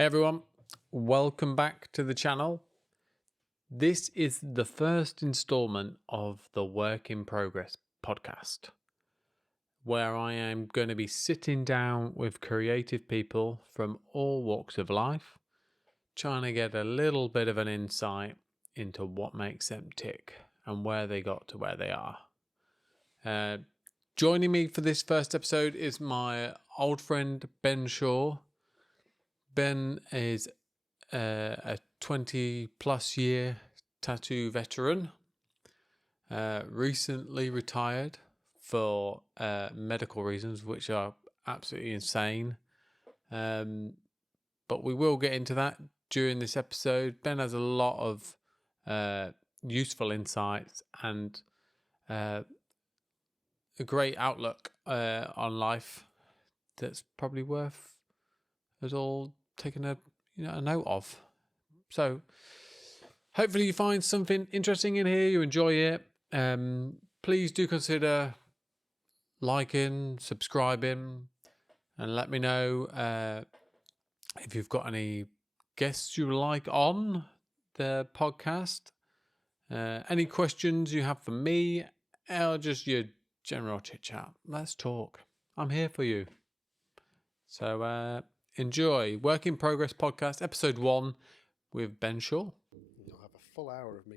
Hey everyone, welcome back to the channel. This is the first installment of the WIP Podcast, where I am going to be sitting down with creative people from all walks of life, trying to get a little bit of an insight into what makes them tick and where they got to where they are. Joining me for this first episode is my old friend Ben Shaw. Ben is a 20 plus year tattoo veteran, recently retired for medical reasons, which are absolutely insane. But we will get into that during this episode. Ben has a lot of useful insights and a great outlook on life that's probably worth us all taking a note of. So hopefully you find something interesting in here, you enjoy it. Please do consider liking, subscribing, and let me know if you've got any guests you like on the podcast, any questions you have for me, or just your general chit chat. Let's talk. I'm here for you. So enjoy WIP Podcast, episode 1 with Ben Shaw. You'll have a full hour of me.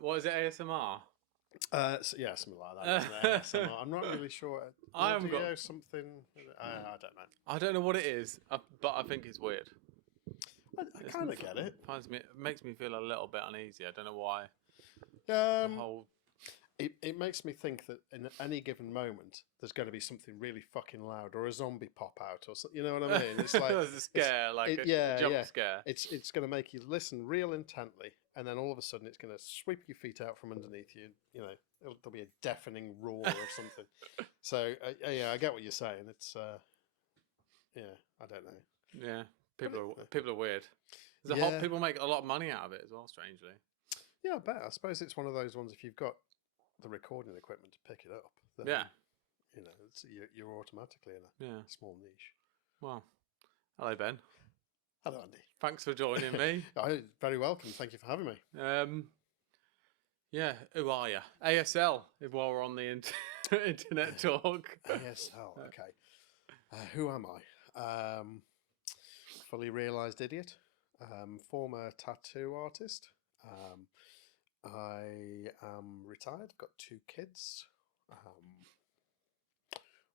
What is it, ASMR? Yeah, something like that. Isn't it? ASMR. I'm not really sure. I haven't got something. I don't know. I don't know what it is, but I think it's weird. I kind of get it. It makes me feel a little bit uneasy. I don't know why. It makes me think that in any given moment there's going to be something really fucking loud, or a zombie pop out, or something. You know what I mean? It's like a scare, a jump scare. It's going to make you listen real intently, and then all of a sudden it's going to sweep your feet out from underneath you. You know, there'll be a deafening roar or something. So yeah, I get what you're saying. It's yeah, I don't know. Yeah, people are weird. People make a lot of money out of it as well. Strangely. Yeah, I bet. I suppose it's one of those ones. If you've got the recording equipment to pick it up, then, you know, you're automatically in a small niche. Well, hello Ben. Hello Andy. Thanks for joining me. Very welcome. Thank you for having me. Yeah, who are you? ASL, while we're on the internet talk. ASL, okay. Who am I? Fully realised idiot. Former tattoo artist. I am retired, got 2 kids.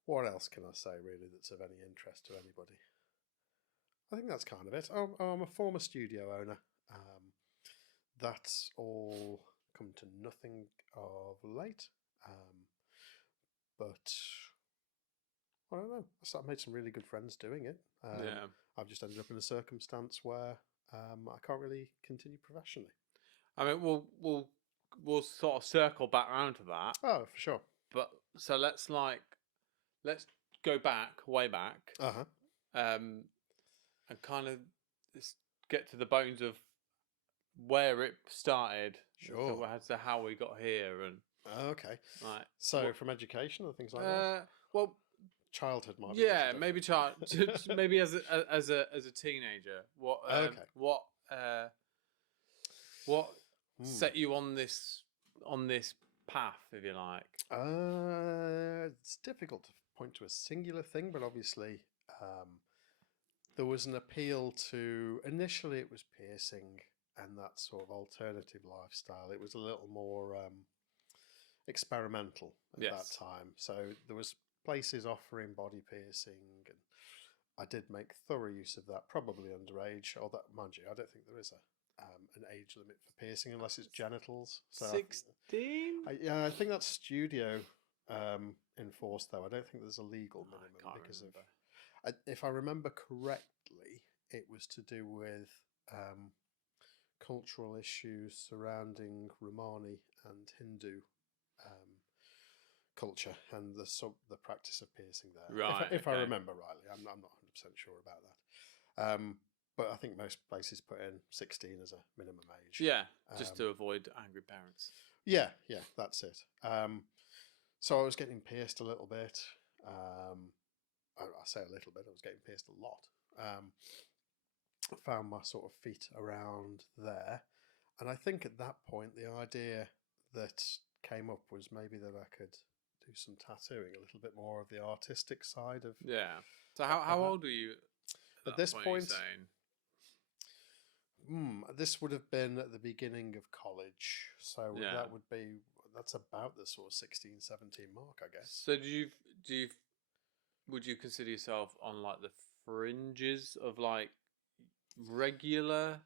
What else can I say really that's of any interest to anybody? I think that's kind of it. I'm a former studio owner. That's all come to nothing of late. But I don't know. I've made some really good friends doing it. I've just ended up in a circumstance where I can't really continue professionally. I mean, we'll sort of circle back around to that. Oh, for sure. But so let's go way back. And kind of get to the bones of where it started. Sure. As to how we got here and. Okay. Right. So from education and things like that. Well, childhood might be. Yeah, maybe maybe as a teenager. What set you on this path, if you like? It's difficult to point to a singular thing, but obviously there was an appeal to. Initially, it was piercing and that sort of alternative lifestyle. It was a little more experimental at that time. So there was places offering body piercing, and I did make thorough use of that. Probably underage, or that, mind you, I don't think there is an age limit for piercing unless it's genitals. So 16? I think that's studio enforced though. I don't think there's a legal minimum because of. If I remember correctly, it was to do with cultural issues surrounding Romani and Hindu culture and the practice of piercing there. Right. If I remember rightly, I'm not 100% sure about that. But I think most places put in 16 as a minimum age. Yeah, just to avoid angry parents. Yeah, that's it. So I was getting pierced a little bit. I say a little bit, I was getting pierced a lot. Found my sort of feet around there. And I think at that point, the idea that came up was maybe that I could do some tattooing, a little bit more of the artistic side of. Yeah. So how old were you at this point? Saying? This would have been at the beginning of college, so Yeah. that's about the sort of 16, 17 mark, I guess. So would you consider yourself on like the fringes of like regular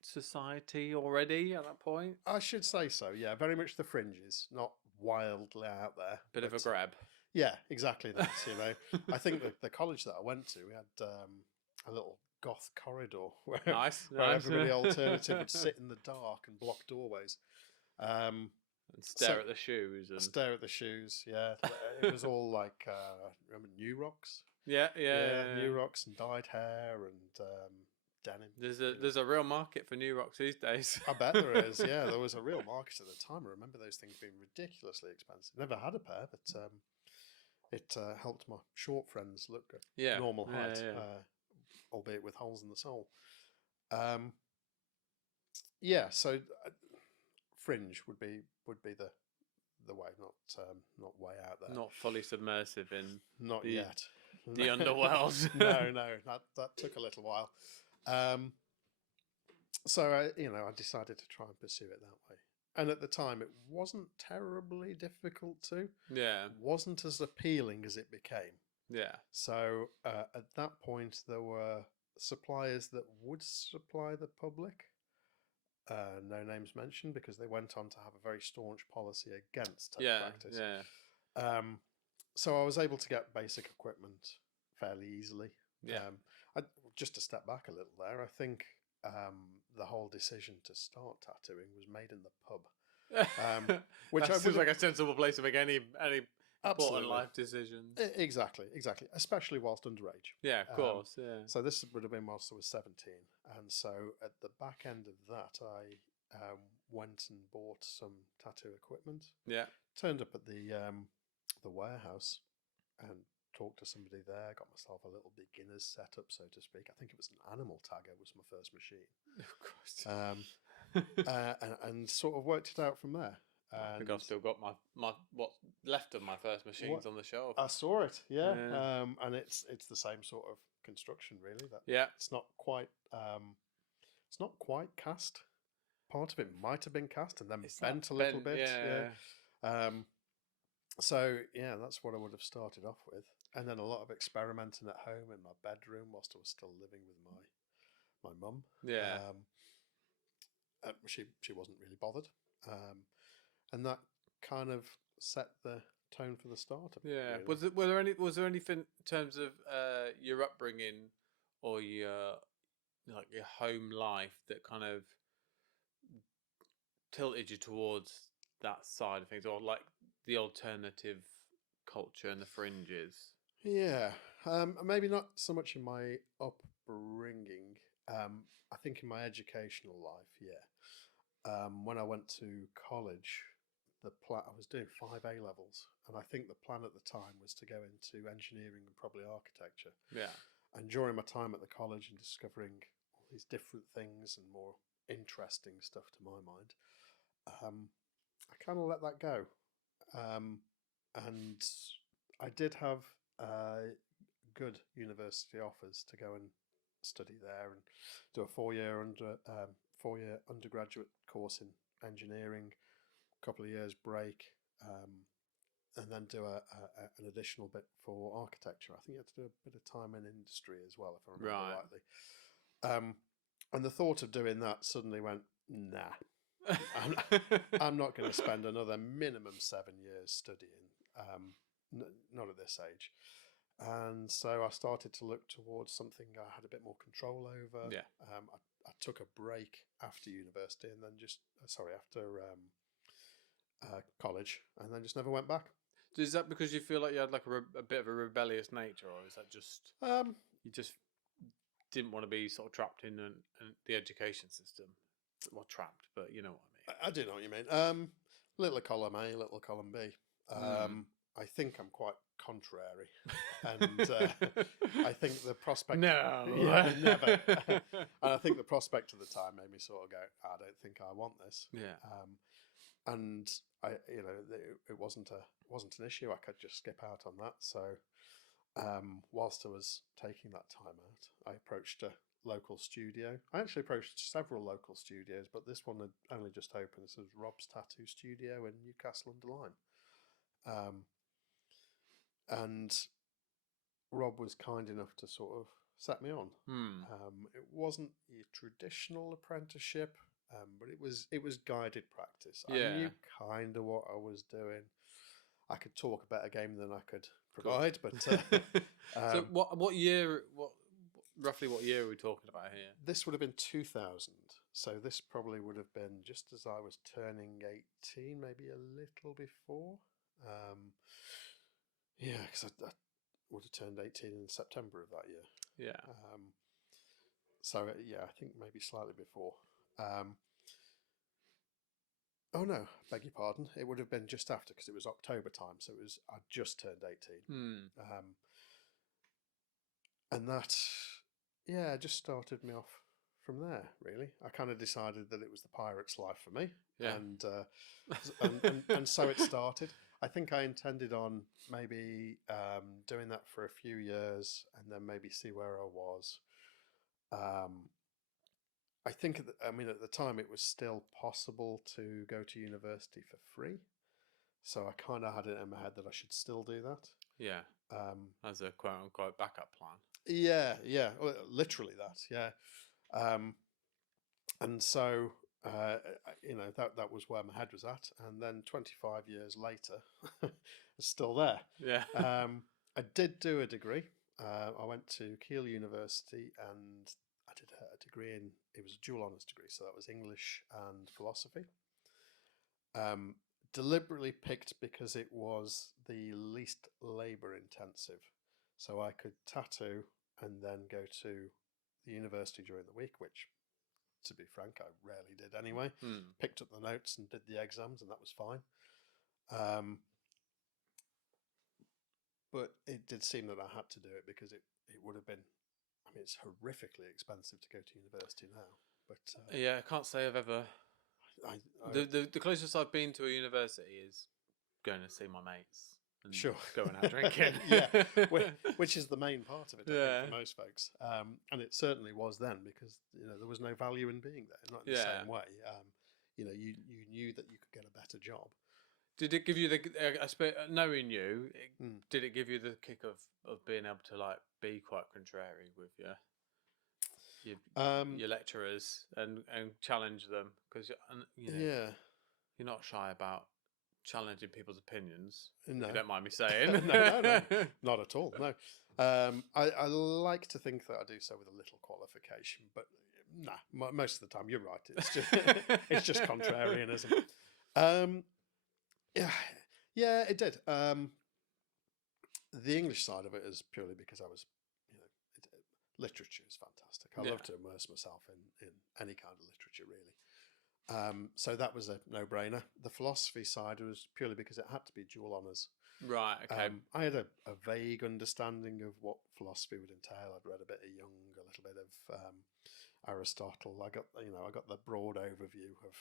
society already at that point? I should say so, yeah. Very much the fringes, not wildly out there. Bit of a grab. Yeah, exactly that, I think the college that I went to, we had a little goth corridor where everybody alternative would sit in the dark and block doorways. And stare at the shoes. Stare at the shoes, yeah. It was all like, remember New Rocks? Yeah. New Rocks and dyed hair and denim. There's a real market for New Rocks these days. I bet there is, yeah. There was a real market at the time. I remember those things being ridiculously expensive. Never had a pair, but it helped my short friends look at normal height, albeit with holes in the sole. So fringe would be the way, not way out there, not fully submersive in yet the underworld. no, that took a little while. So I decided to try and pursue it that way. And at the time, it wasn't terribly difficult to. Yeah. It wasn't as appealing as it became. Yeah. So at that point, there were suppliers that would supply the public. No names mentioned, because they went on to have a very staunch policy against tech practice. Yeah. So I was able to get basic equipment fairly easily. Yeah. Just to step back a little there, I think the whole decision to start tattooing was made in the pub. Which seems like a sensible place to make any important life decisions. Exactly. Especially whilst underage. Yeah, of course. Yeah. So this would have been whilst I was 17, and so at the back end of that, I went and bought some tattoo equipment. Yeah. Turned up at the warehouse and talked to somebody there. Got myself a little beginner's setup, so to speak. I think it was an animal tagger was my first machine. Of course. And sort of worked it out from there. I think I've still got my what's left of my first machines on the shelf. I saw it, yeah. And it's the same sort of construction, really. It's not quite cast. Part of it might have been cast and then bent a little bit. Yeah. So yeah, that's what I would have started off with, and then a lot of experimenting at home in my bedroom whilst I was still living with my mum. Yeah. She wasn't really bothered. And that kind of set the tone for the start. Yeah. Really. Was there anything in terms of your upbringing or your home life that kind of tilted you towards that side of things, or like the alternative culture and the fringes? Yeah. Maybe not so much in my upbringing. I think in my educational life, yeah. When I went to college, I was doing 5 A levels, and I think the plan at the time was to go into engineering and probably architecture. Yeah. And during my time at the college and discovering all these different things and more interesting stuff to my mind, I kind of let that go. And I did have good university offers to go and study there and do a 4-year undergraduate course in engineering, a couple of years break, and then do an additional bit for architecture. I think you had to do a bit of time in industry as well, if I remember rightly. And the thought of doing that suddenly went, nah. I'm not going to spend another minimum 7 years studying, not at this age. And so I started to look towards something I had a bit more control over. Yeah. I took a break after university and then after college, and then just never went back. So is that because you feel like you had like a bit of a rebellious nature, or is that just you just didn't want to be sort of trapped in the education system? Well, trapped, but you know what I mean. I do know what you mean. Little column A, little column B. I think I'm quite contrary, and I think the prospect. No, Yeah, never. And I think the prospect at the time made me sort of go, I don't think I want this. Yeah. And it wasn't an issue. I could just skip out on that. So, whilst I was taking that time out, I approached a local studio. I actually approached several local studios, but this one had only just opened. This was Rob's Tattoo Studio in Newcastle-under-Lyme. And Rob was kind enough to sort of set me on. It wasn't your traditional apprenticeship, but it was guided practice. Yeah. I knew kind of what I was doing. I could talk a better game than I could provide, but so what year? Roughly what year are we talking about here? This would have been 2000. So this probably would have been just as I was turning 18, maybe a little before. Yeah, because I would have turned 18 in September of that year. Yeah. So yeah, I think maybe slightly before. Oh no, beg your pardon. It would have been just after, because it was October time, so I'd just turned 18. And that, yeah, just started me off from there. Really, I kind of decided that it was the pirate's life for me. Yeah. And so it started. I think I intended on maybe doing that for a few years and then maybe see where I was. I think, at the time it was still possible to go to university for free. So I kind of had it in my head that I should still do that. Yeah. As a quote unquote backup plan. Yeah. Well, literally that. Yeah. And so, that was where my head was at. And then 25 years later, it's still there. Yeah. I did do a degree. I went to Keele University and I did a degree it was a dual honours degree. So that was English and philosophy. Deliberately picked because it was the least labour intensive. So I could tattoo and then go to the university during the week, which, to be frank, I rarely did anyway. Picked up the notes and did the exams, and that was fine. But it did seem that I had to do it because it would have been, it's horrifically expensive to go to university now. But yeah, I can't say I've ever. The closest I've been to a university is going to see my mates. And sure. Going out drinking. Yeah, which is the main part of it, I think, for most folks. And it certainly was then, because there was no value in being there, not in the same way. You knew that you could get a better job. Did it give you knowing you? Did it give you the kick of being able to be quite contrary with your lecturers and challenge them, because you're not shy about challenging people's opinions? No. If you don't mind me saying. No, not at all. No, I like to think that I do so with a little qualification, but most of the time you're right. It's just contrarianism. Yeah, it did. The English side of it is purely because I was, literature is fantastic. I love to immerse myself in any kind of literature, really. So that was a no-brainer. The philosophy side was purely because it had to be dual honours. Right. Okay. I had a vague understanding of what philosophy would entail. I'd read a bit of Jung, a little bit of Aristotle. I got the broad overview of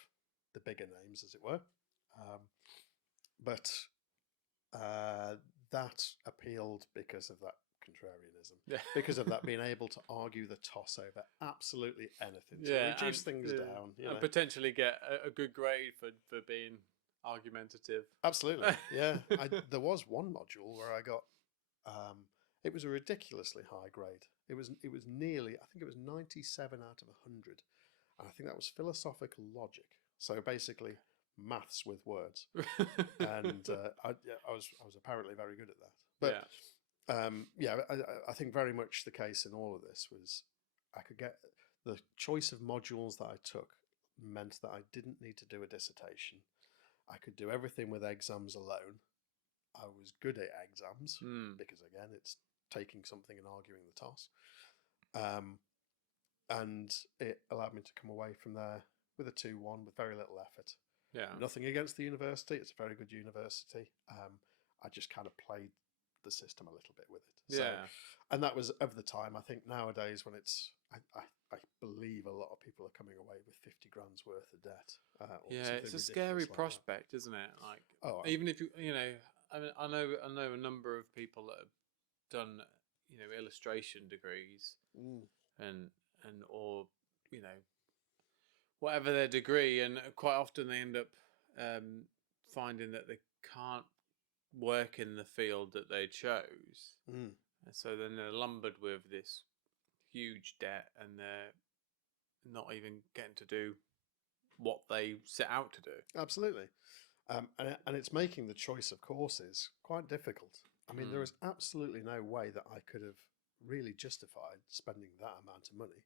the bigger names, as it were. But that appealed because of that contrarianism, because of that being able to argue the toss over absolutely anything, to reduce things down, and potentially get a good grade for being argumentative. Absolutely, yeah. There was one module where I got, it was a ridiculously high grade. It was nearly, I think it was 97 out of 100, and I think that was philosophical logic. So basically, maths with words, and I was apparently very good at that. But I think very much the case in all of this was I could get the choice of modules that I took meant that I didn't need to do a dissertation. I could do everything with exams alone. I was good at exams because, again, it's taking something and arguing the toss. And it allowed me to come away from there with a 2-1 with very little effort. Yeah. Nothing against the university. It's a very good university. I just kind of played the system a little bit with it. So, Yeah. and that was of the time. I think nowadays when it's, I believe a lot of people are coming away with 50 grand's worth of debt. Or Yeah, something it's a ridiculous scary like prospect, isn't it? Like, that. Oh, even if you know, I mean, I know a number of people that have done, illustration degrees mm, and or you know whatever their degree, and quite often they end up finding that they can't work in the field that they chose, mm. and so then they're lumbered with this huge debt, and they're not even getting to do what they set out to do. Absolutely. And it's making the choice of courses quite difficult. I mean, there is absolutely no way that I could have really justified spending that amount of money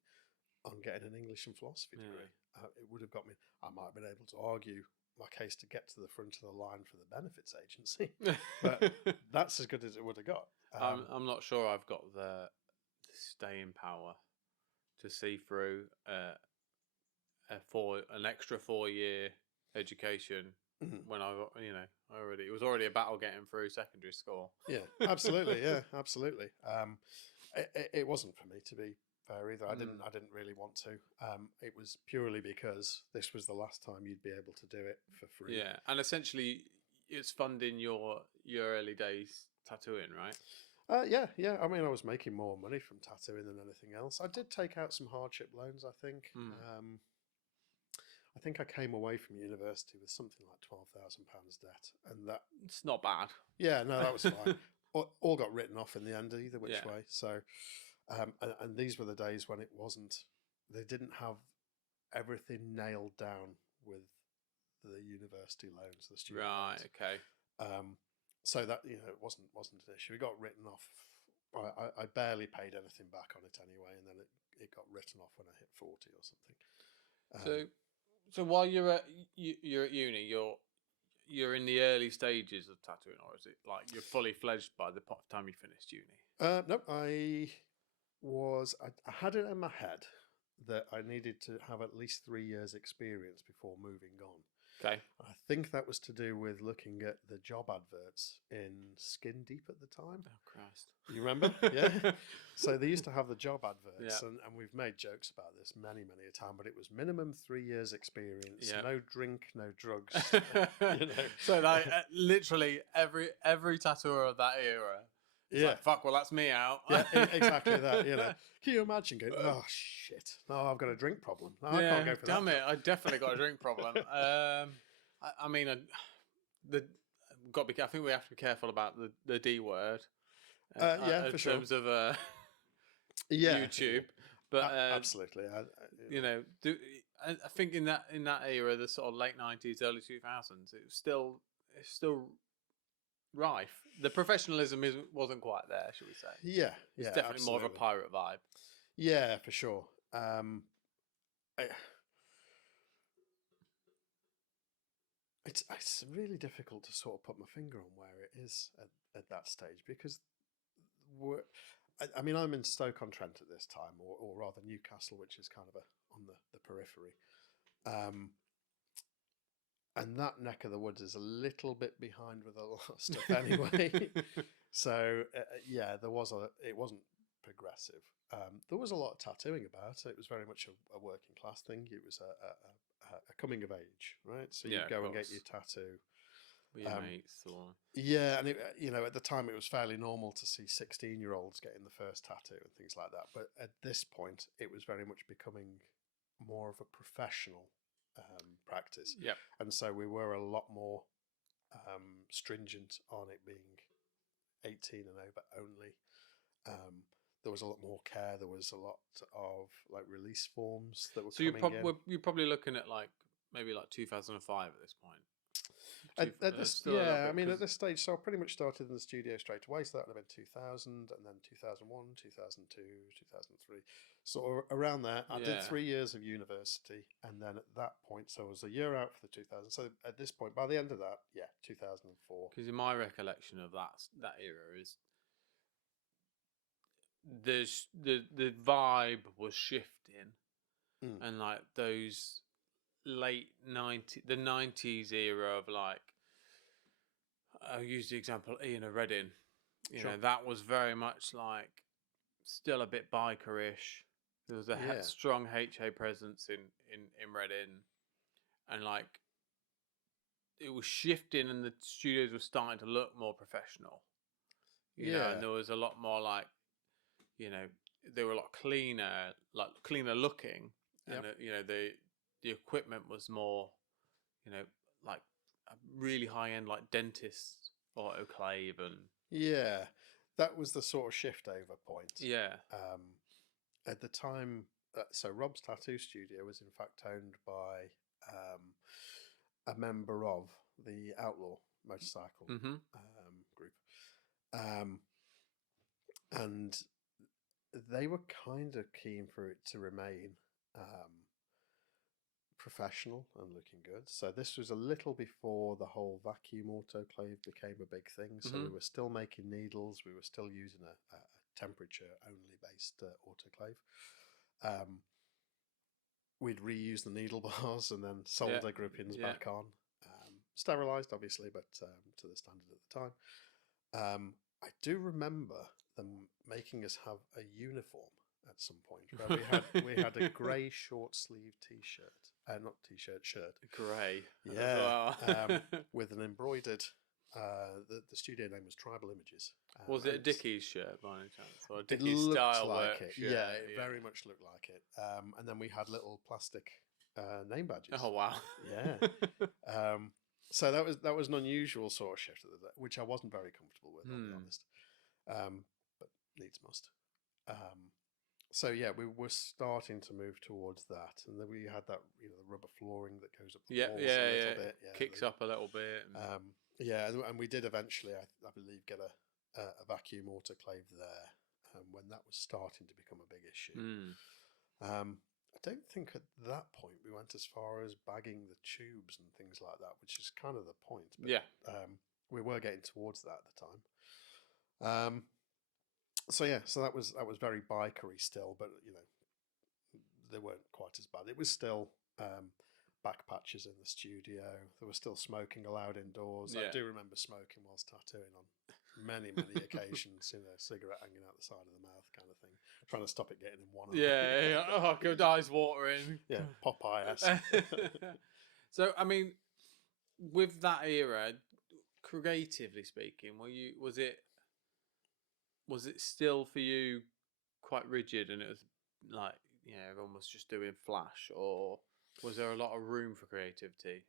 on getting an English and philosophy degree. It would have got me, I might have been able to argue my case to get to the front of the line for the benefits agency, but that's as good as it would have got. I'm not sure I've got the staying power to see through an extra 4-year education when it was already a battle getting through secondary school. Yeah, absolutely. Yeah, absolutely. It wasn't for me, to be fair either. I didn't really want to. It was purely because this was the last time you'd be able to do it for free. Yeah, and essentially it's funding your early days tattooing, right? Yeah. I mean, I was making more money from tattooing than anything else. I did take out some hardship loans, I think. I think I came away from university with something like £12,000 debt, and that it's not bad. Yeah, no, that was fine. All got written off in the end, either which way. So, and these were the days when it wasn't. They didn't have everything nailed down with the university loans, the student Right. loans. Okay. So that it wasn't an issue. It got written off. I barely paid anything back on it anyway, and then it got written off when I hit 40 or something. So while you're at uni, you're in the early stages of tattooing, or is it like you're fully fledged by the time you finished uni? No, I had it in my head that I needed to have at least 3 years experience before moving on. Okay. I think that was to do with looking at the job adverts in Skin Deep at the time. Oh, Christ. You remember? Yeah. So they used to have the job adverts, Yeah. and we've made jokes about this many a time, but it was minimum 3 years experience, Yeah. no drink, no drugs. So like literally every tattooer of that era. It's like, fuck, well, that's me out. Yeah, exactly that. Can you imagine going, oh shit, no, I've got a drink problem. No, I can't go for that. Damn it, I definitely got a drink problem. I mean, I think we have to be careful about the D word. Yeah, for sure. In terms of YouTube, but absolutely. I think in that era, the sort of late 90s, early 2000s, it's still rife. The professionalism wasn't quite there, should we say? Yeah, it's definitely absolutely. more of a pirate vibe. Yeah, for sure. It's really difficult to sort of put my finger on where it is at that stage, because I'm in Stoke-on-Trent at this time, or rather Newcastle, which is kind of on the periphery. And that neck of the woods is a little bit behind with a lot of stuff anyway. So it wasn't progressive. There was a lot of tattooing about it. It was very much a working class thing. It was a coming of age, right? So you go and get your tattoo. With your mates, or... Yeah, and at the time it was fairly normal to see 16-year-olds getting the first tattoo and things like that. But at this point, it was very much becoming more of a professional practice. Yeah, and so we were a lot more stringent on it being 18 and over only. There was a lot more care. There was a lot of like release forms that were coming in. You're probably looking at maybe 2005 at this point. At this stage, so I pretty much started in the studio straight away. So that would have been 2000, and then 2001, 2002, 2003. So around there, I did 3 years of university, and then at that point, so I was a year out for the 2000. So at this point, by the end of that, 2004. Because in my recollection of that era is the vibe was shifting, and like those late 90s, the 90s era of I'll use the example Ian of Reading. You Sure. know, that was very much like still a bit bikerish. There was a Yeah. strong HA presence in Reading, and like it was shifting, and the studios were starting to look more professional. You know, and there was a lot more like, you know, they were a lot cleaner, like cleaner looking, and Yep. you know the equipment was more, you know, like a really high end like dentist autoclave and Yeah, that was the sort of shift over point. yeah. At the time, so Rob's Tattoo Studio was in fact owned by a member of the Outlaw Motorcycle Mm-hmm. group. And they were kind of keen for it to remain professional and looking good. So this was a little before the whole vacuum autoclave became a big thing. So we were still making needles. We were still using a temperature only based autoclave. We'd reuse the needle bars and then solder groupings back on. Sterilised, obviously, but to the standard at the time. I do remember them making us have a uniform at some point where we had a grey short sleeve t-shirt, not t-shirt, shirt. Grey, yeah, with an embroidered. The studio name was Tribal Images. Was it a Dickies shirt by any chance, or a It Dickies looked style like work it. shirt? Yeah, it very much looked like it. And then we had little plastic name badges. Oh wow! Yeah. So that was an unusual sort of shift, which I wasn't very comfortable with, I'll be honest. But needs must. So yeah, we were starting to move towards that, and then we had that, you know, the rubber flooring that goes up the walls a little bit, kicks up a little bit. Yeah, and we did eventually, I believe, get a vacuum autoclave there, when that was starting to become a big issue. I don't think at that point we went as far as bagging the tubes and things like that, which is kind of the point. But, we were getting towards that at the time. So that was very bikery still, but you know, they weren't quite as bad. It was still back patches in the studio. There was still smoking allowed indoors. I do remember smoking whilst tattooing on many occasions. You know, cigarette hanging out the side of the mouth, kind of thing. Trying to stop it getting in one eye. Oh, good eyes watering. Yeah, Popeye-esque. So, I mean, with that era, creatively speaking, was it still for you quite rigid, and it was like, you know, everyone was just doing flash, or was there a lot of room for creativity?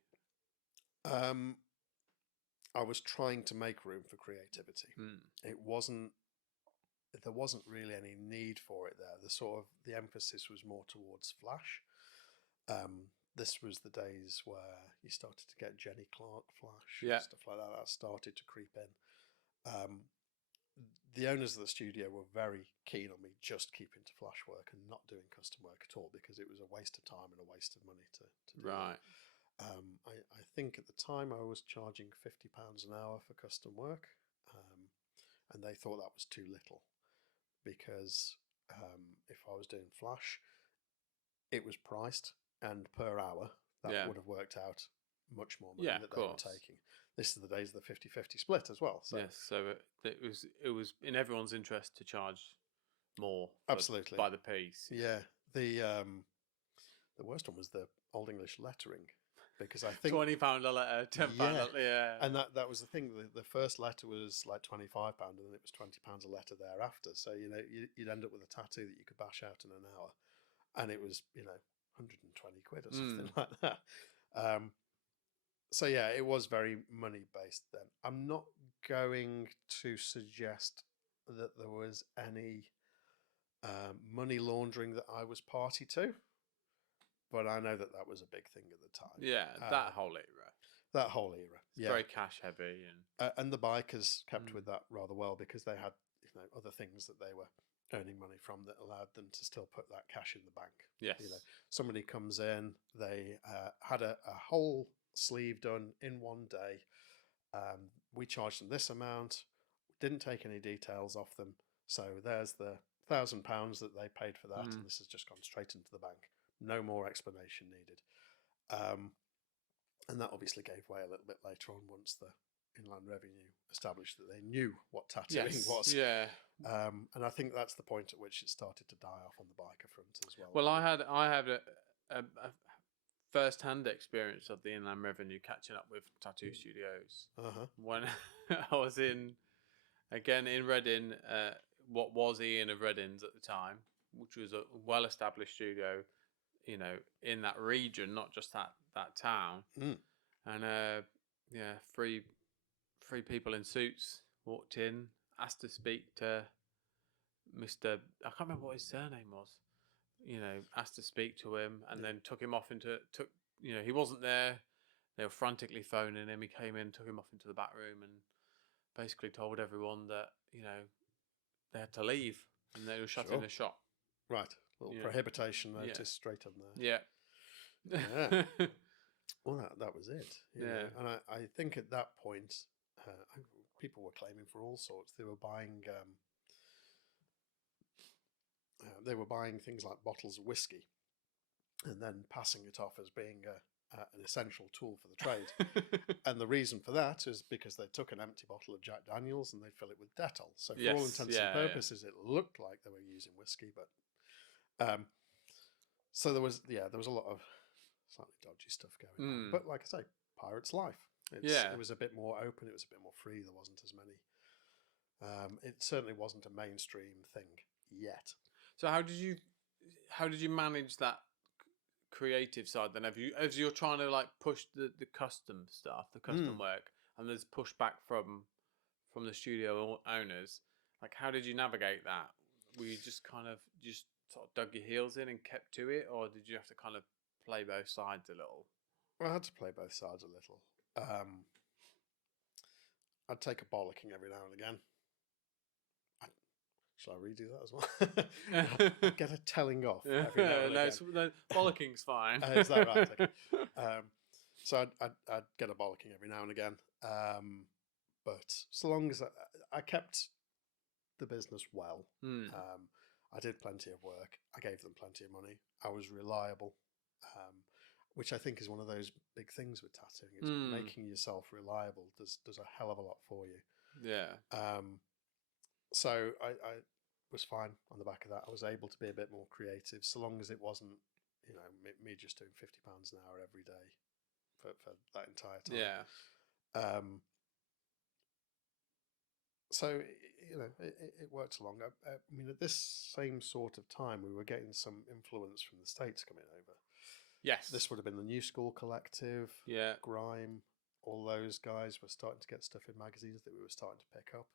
I was trying to make room for creativity. There wasn't really any need for it there. The emphasis was more towards flash. This was the days where you started to get Jenny Clark flash, stuff like that. That started to creep in. The owners of the studio were very keen on me just keeping to flash work and not doing custom work at all, because it was a waste of time and a waste of money to do. Right. I think at the time I was charging £50 an hour for custom work, and they thought that was too little, because if I was doing flash, it was priced, and per hour that would have worked out much more money that they were taking. This is the days of the 50-50 split as well. So. Yes, so it was in everyone's interest to charge more. Absolutely. By the piece. Yeah. The worst one was the Old English lettering, because I think £20 a letter, £10 a letter, yeah. And that was the thing. The first letter was like £25, and then it was £20 a letter thereafter. So, you know, you'd end up with a tattoo that you could bash out in an hour, and it was, you know, 120 quid or something like that. So yeah, it was very money based then. I'm not going to suggest that there was any money laundering that I was party to, but I know that was a big thing at the time. Yeah, that whole era. That whole era. It's very cash heavy, and the bikers kept with that rather well, because they had, you know, other things that they were earning money from that allowed them to still put that cash in the bank. Yes. You know, somebody comes in, they had a whole sleeve done in one day. We charged them this amount, didn't take any details off them. So there's the £1,000 that they paid for that, and this has just gone straight into the bank. No more explanation needed. And that obviously gave way a little bit later on once the Inland Revenue established that they knew what tattooing Yes. was. Yeah. And I think that's the point at which it started to die off on the biker front as well. Well, I had a first-hand experience of the Inland Revenue catching up with tattoo studios when I was in Reading, what was Ian of Reading's at the time, which was a well-established studio, in that region, not just that town. And three people in suits walked in, asked to speak to Mr. I can't remember what his surname was. Asked to speak to him, and then took him off he wasn't there. They were frantically phoning him. He came in, took him off into the back room, and basically told everyone that they had to leave and they were shutting the shop. Right, little prohibition notice straight on there. Yeah. Well, that was it. You know? And I think at that point, people were claiming for all sorts. They were buying. They were buying things like bottles of whiskey, and then passing it off as being an essential tool for the trade. And the reason for that is because they took an empty bottle of Jack Daniels and they'd fill it with Dettol. So for all intents and purposes, it looked like they were using whiskey, but so there was a lot of slightly dodgy stuff going on. But like I say, pirate's life. It was a bit more open. It was a bit more free. There wasn't as many. It certainly wasn't a mainstream thing yet. So how did you manage that creative side then? As you're trying to like push the custom stuff, the custom work, and there's pushback from the studio owners, like how did you navigate that? Were you just sort of dug your heels in and kept to it, or did you have to kind of play both sides a little? Well, I had to play both sides a little. I'd take a bollocking every now and again. Shall I redo that as well? I'd get a telling off every now and again. No, bollocking's fine. Is that right? Okay. So I'd get a bollocking every now and again. But so long as I kept the business well, I did plenty of work. I gave them plenty of money. I was reliable, which I think is one of those big things with tattooing. It's making yourself reliable does a hell of a lot for you. Yeah. So I was fine on the back of that. I was able to be a bit more creative, so long as it wasn't, me just doing £50 an hour every day for that entire time. Yeah. So it worked along. I mean, at this same sort of time, we were getting some influence from the States coming over. Yes. This would have been the New School Collective. Yeah. Grime. All those guys were starting to get stuff in magazines that we were starting to pick up.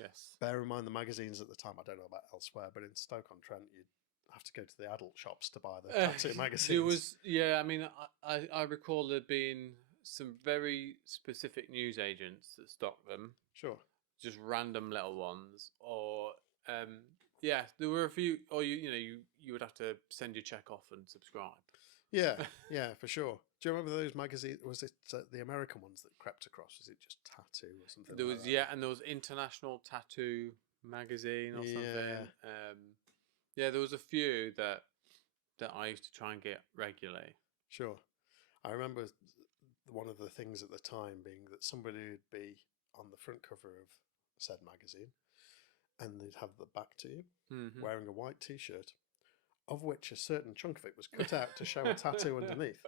Yes. Bear in mind the magazines at the time, I don't know about elsewhere, but in Stoke-on-Trent, you'd have to go to the adult shops to buy the tattoo magazines. I mean, I recall there being some very specific news agents that stocked them. Sure. Just random little ones. Or, there were a few, or you would have to send your check off and subscribe. Yeah, for sure. Do you remember those magazines? Was it the American ones that crept across? Was it just Tattoo or something? There was and there was International Tattoo Magazine or something. There was a few that I used to try and get regularly. Sure, I remember one of the things at the time being that somebody would be on the front cover of said magazine, and they'd have the back to you, wearing a white T-shirt, of which a certain chunk of it was cut out to show a tattoo underneath.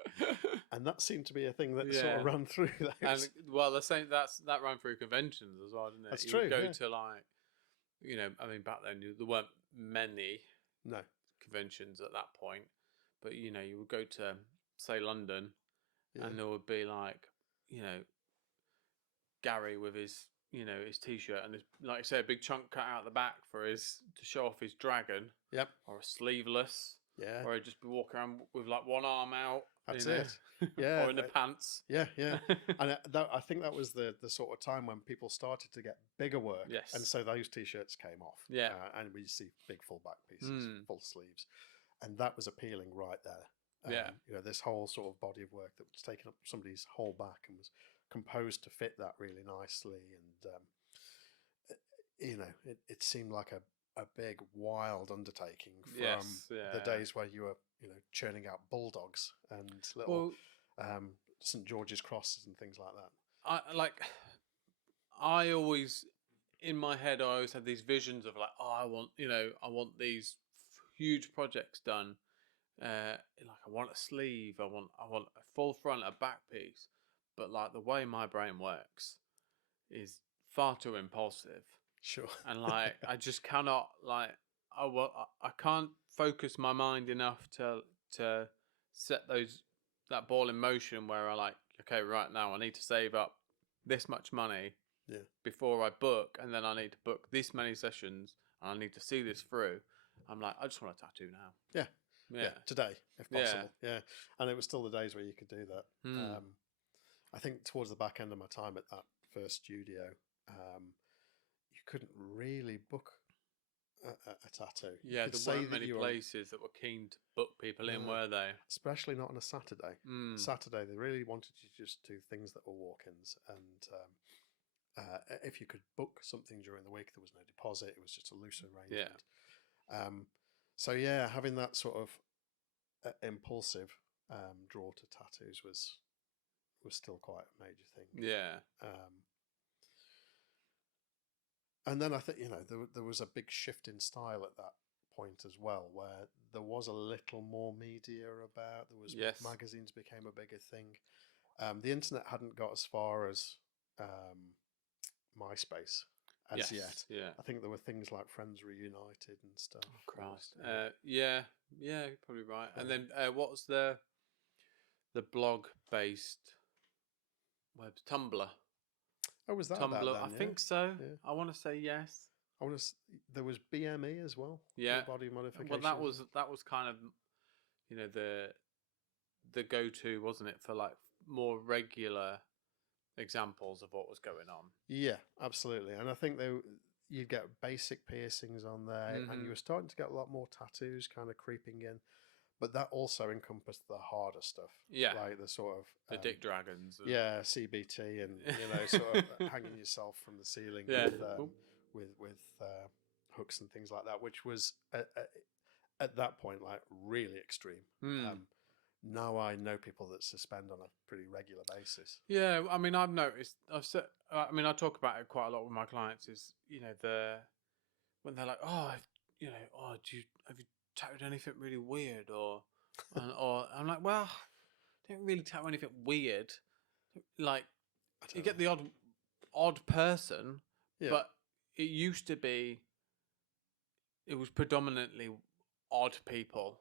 And that seemed to be a thing that sort of ran through those. And the same that ran through conventions as well, didn't it? That's you true. Would go to I mean, back then there weren't many conventions at that point, but you would go to say London, and there would be Gary with his his T-shirt and his, like I say, a big chunk cut out the back to show off his dragon. Yep. Or a sleeveless. Yeah. Or he'd just be walking around with one arm out. That's it. Yeah. Or in the pants. Yeah. And I think that was the sort of time when people started to get bigger work. Yes. And so those T-shirts came off. Yeah. And we see big full back pieces, full sleeves. And that was appealing right there. This whole sort of body of work that was taking up somebody's whole back and was composed to fit that really nicely. And, it seemed like a big, wild undertaking from the days where you were, churning out bulldogs and little St. George's crosses and things like that. I always, in my head, I always had these visions of like, oh, I want these huge projects done. Like I want a sleeve, I want a full front, a back piece. But like the way my brain works is far too impulsive, Sure. and like I just cannot I can't focus my mind enough to set that ball in motion where I like, okay, right now I need to save up this much money before I book, and then I need to book this many sessions, and I need to see this through. I'm like, I just want a tattoo now. Yeah, today, if possible. Yeah. And it was still the days where you could do that. I think towards the back end of my time at that first studio, you couldn't really book a tattoo. Yeah, there weren't many places that were keen to book people in, were they? Especially not on a Saturday. Saturday, they really wanted you to just do things that were walk-ins. And if you could book something during the week, there was no deposit. It was just a loose arrangement. Yeah. So yeah, having that sort of impulsive draw to tattoos was still quite a major thing. Yeah. And then I think, there was a big shift in style at that point as well, where there was a little more media about. There was magazines became a bigger thing. The internet hadn't got as far as MySpace as yet. Yeah. I think there were things like Friends Reunited and stuff. Oh, Christ. Yeah, you're probably right. And then what was the blog-based web? Tumblr. Oh, was that Tumblr? Then, I think so. Yeah. I want to say yes. There was BME as well. Yeah. Body modification. Well, that was kind of, the go-to, wasn't it, for like more regular examples of what was going on. Yeah, absolutely. And I think you'd get basic piercings on there, and you were starting to get a lot more tattoos kind of creeping in. But that also encompassed the harder stuff. Yeah. Like the sort of... the dick dragons. Yeah, CBT and, sort of hanging yourself from the ceiling with hooks and things like that, which was, at that point, like really extreme. Now I know people that suspend on a pretty regular basis. Yeah, I mean, I've noticed. I talk about it quite a lot with my clients. Is when they're like, have you tattooed anything really weird or I'm like, well, I don't really tattoo anything weird. Like, you get the odd person, but it used to be. It was predominantly odd people,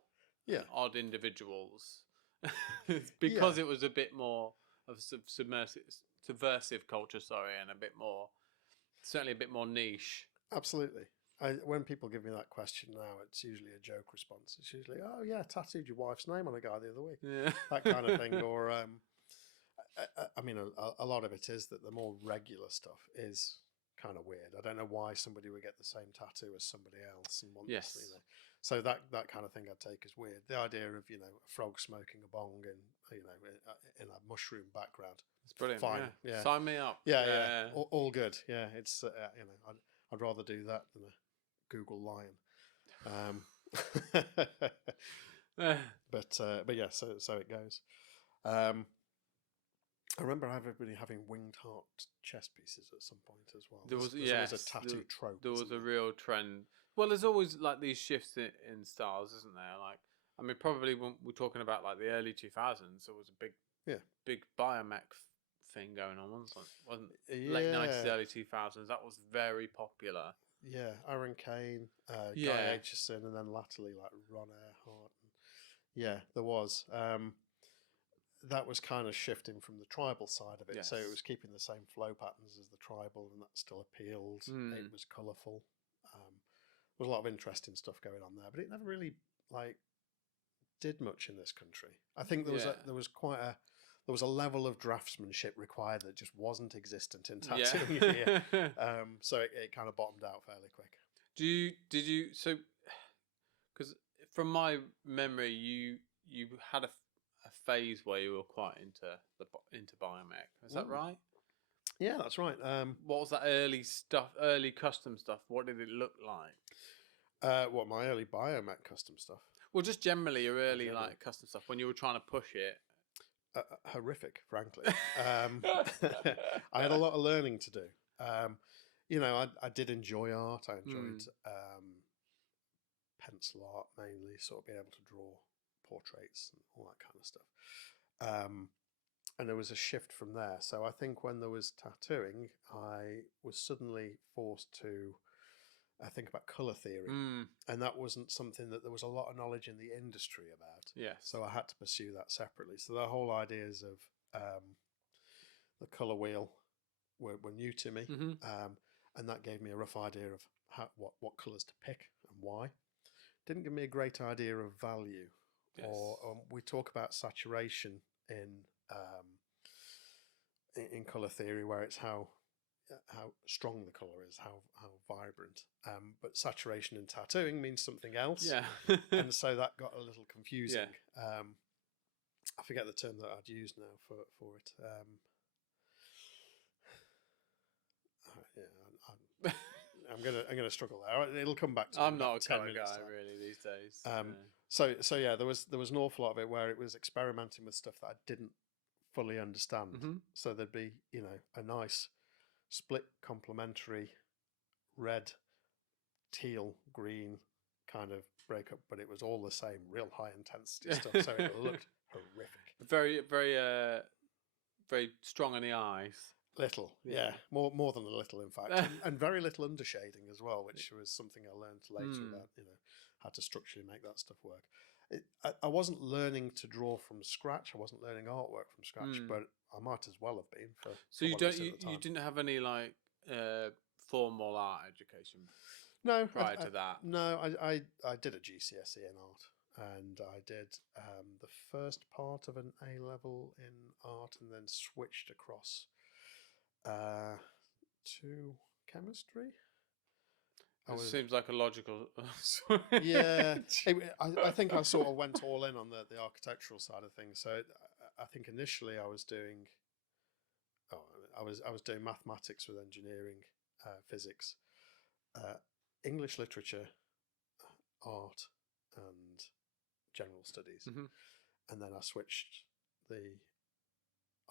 odd individuals. Because it was a bit more of subversive culture, and certainly a bit more niche. Absolutely. When people give me that question now, it's usually a joke response. It's usually, oh yeah, tattooed your wife's name on a guy the other week. Yeah. That kind of thing. Or, I mean, a lot of it is that the more regular stuff is kind of weird. I don't know why somebody would get the same tattoo as somebody else and want So that kind of thing I'd take as weird. The idea of a frog smoking a bong and in a mushroom background. It's brilliant. Fine. Yeah. Sign me up. Yeah. All good. Yeah. It's I'd rather do that than a Google lion. But yeah. So it goes. I remember everybody having winged heart chest pieces at some point as well. There was always a tattoo trope. There was a real trend. Well, there's always like these shifts in styles, isn't there? Like, I mean, probably when we're talking about like the early 2000s, there was a big biomech thing going on, wasn't it? Late 90s, early 2000s. That was very popular. Yeah, Aaron Kane, Guy Aitchison, and then latterly like Ron Earhart. Yeah, there was. That was kind of shifting from the tribal side of it. So it was keeping the same flow patterns as the tribal, and that still appealed. It was colourful. There was a lot of interesting stuff going on there, but it never really did much in this country. I think there was a level of draftsmanship required that just wasn't existent in tattooing here. So it kind of bottomed out fairly quick. Did you so? Because from my memory, you had a phase where you were quite into biomech. Is that right? Yeah, that's right. What was that early custom stuff? What did it look like? What, my early biomech custom stuff? Well, just generally your early custom stuff when you were trying to push it. Horrific, frankly. I had a lot of learning to do. I did enjoy art. I enjoyed pencil art mainly, sort of being able to draw portraits and all that kind of stuff. And there was a shift from there. So I think when there was tattooing, I was suddenly forced to think about colour theory. And that wasn't something that there was a lot of knowledge in the industry about. Yes. So I had to pursue that separately. So the whole ideas of the colour wheel were new to me. And that gave me a rough idea of what colours to pick and why. Didn't give me a great idea of value. Yes. Or we talk about saturation in colour theory, where it's how strong the colour is, how vibrant. But saturation in tattooing means something else. Yeah. And so that got a little confusing. Yeah. I forget the term that I'd use now for it. I'm gonna struggle there. It'll come back to me. I'm not a colour guy time. really these days. So yeah, there was an awful lot of it where it was experimenting with stuff that I didn't fully understand. So there'd be a nice split complementary red, teal, green kind of breakup, but it was all the same, real high intensity stuff. So it looked horrific. Very, very, very strong in the eyes. Little, yeah. More than a little, in fact, and very little undershading as well, which was something I learned later about, how to structurally make that stuff work. I wasn't learning to draw from scratch. I wasn't learning artwork from scratch, but I might as well have been. So you didn't have any like formal art education? No, prior to that. No, I did a GCSE in art, and I did the first part of an A level in art, and then switched across to chemistry. Seems like a logical. Yeah, I think I sort of went all in on the architectural side of things. So I think initially I was doing mathematics with engineering, physics, English literature, art, and general studies, and then I switched the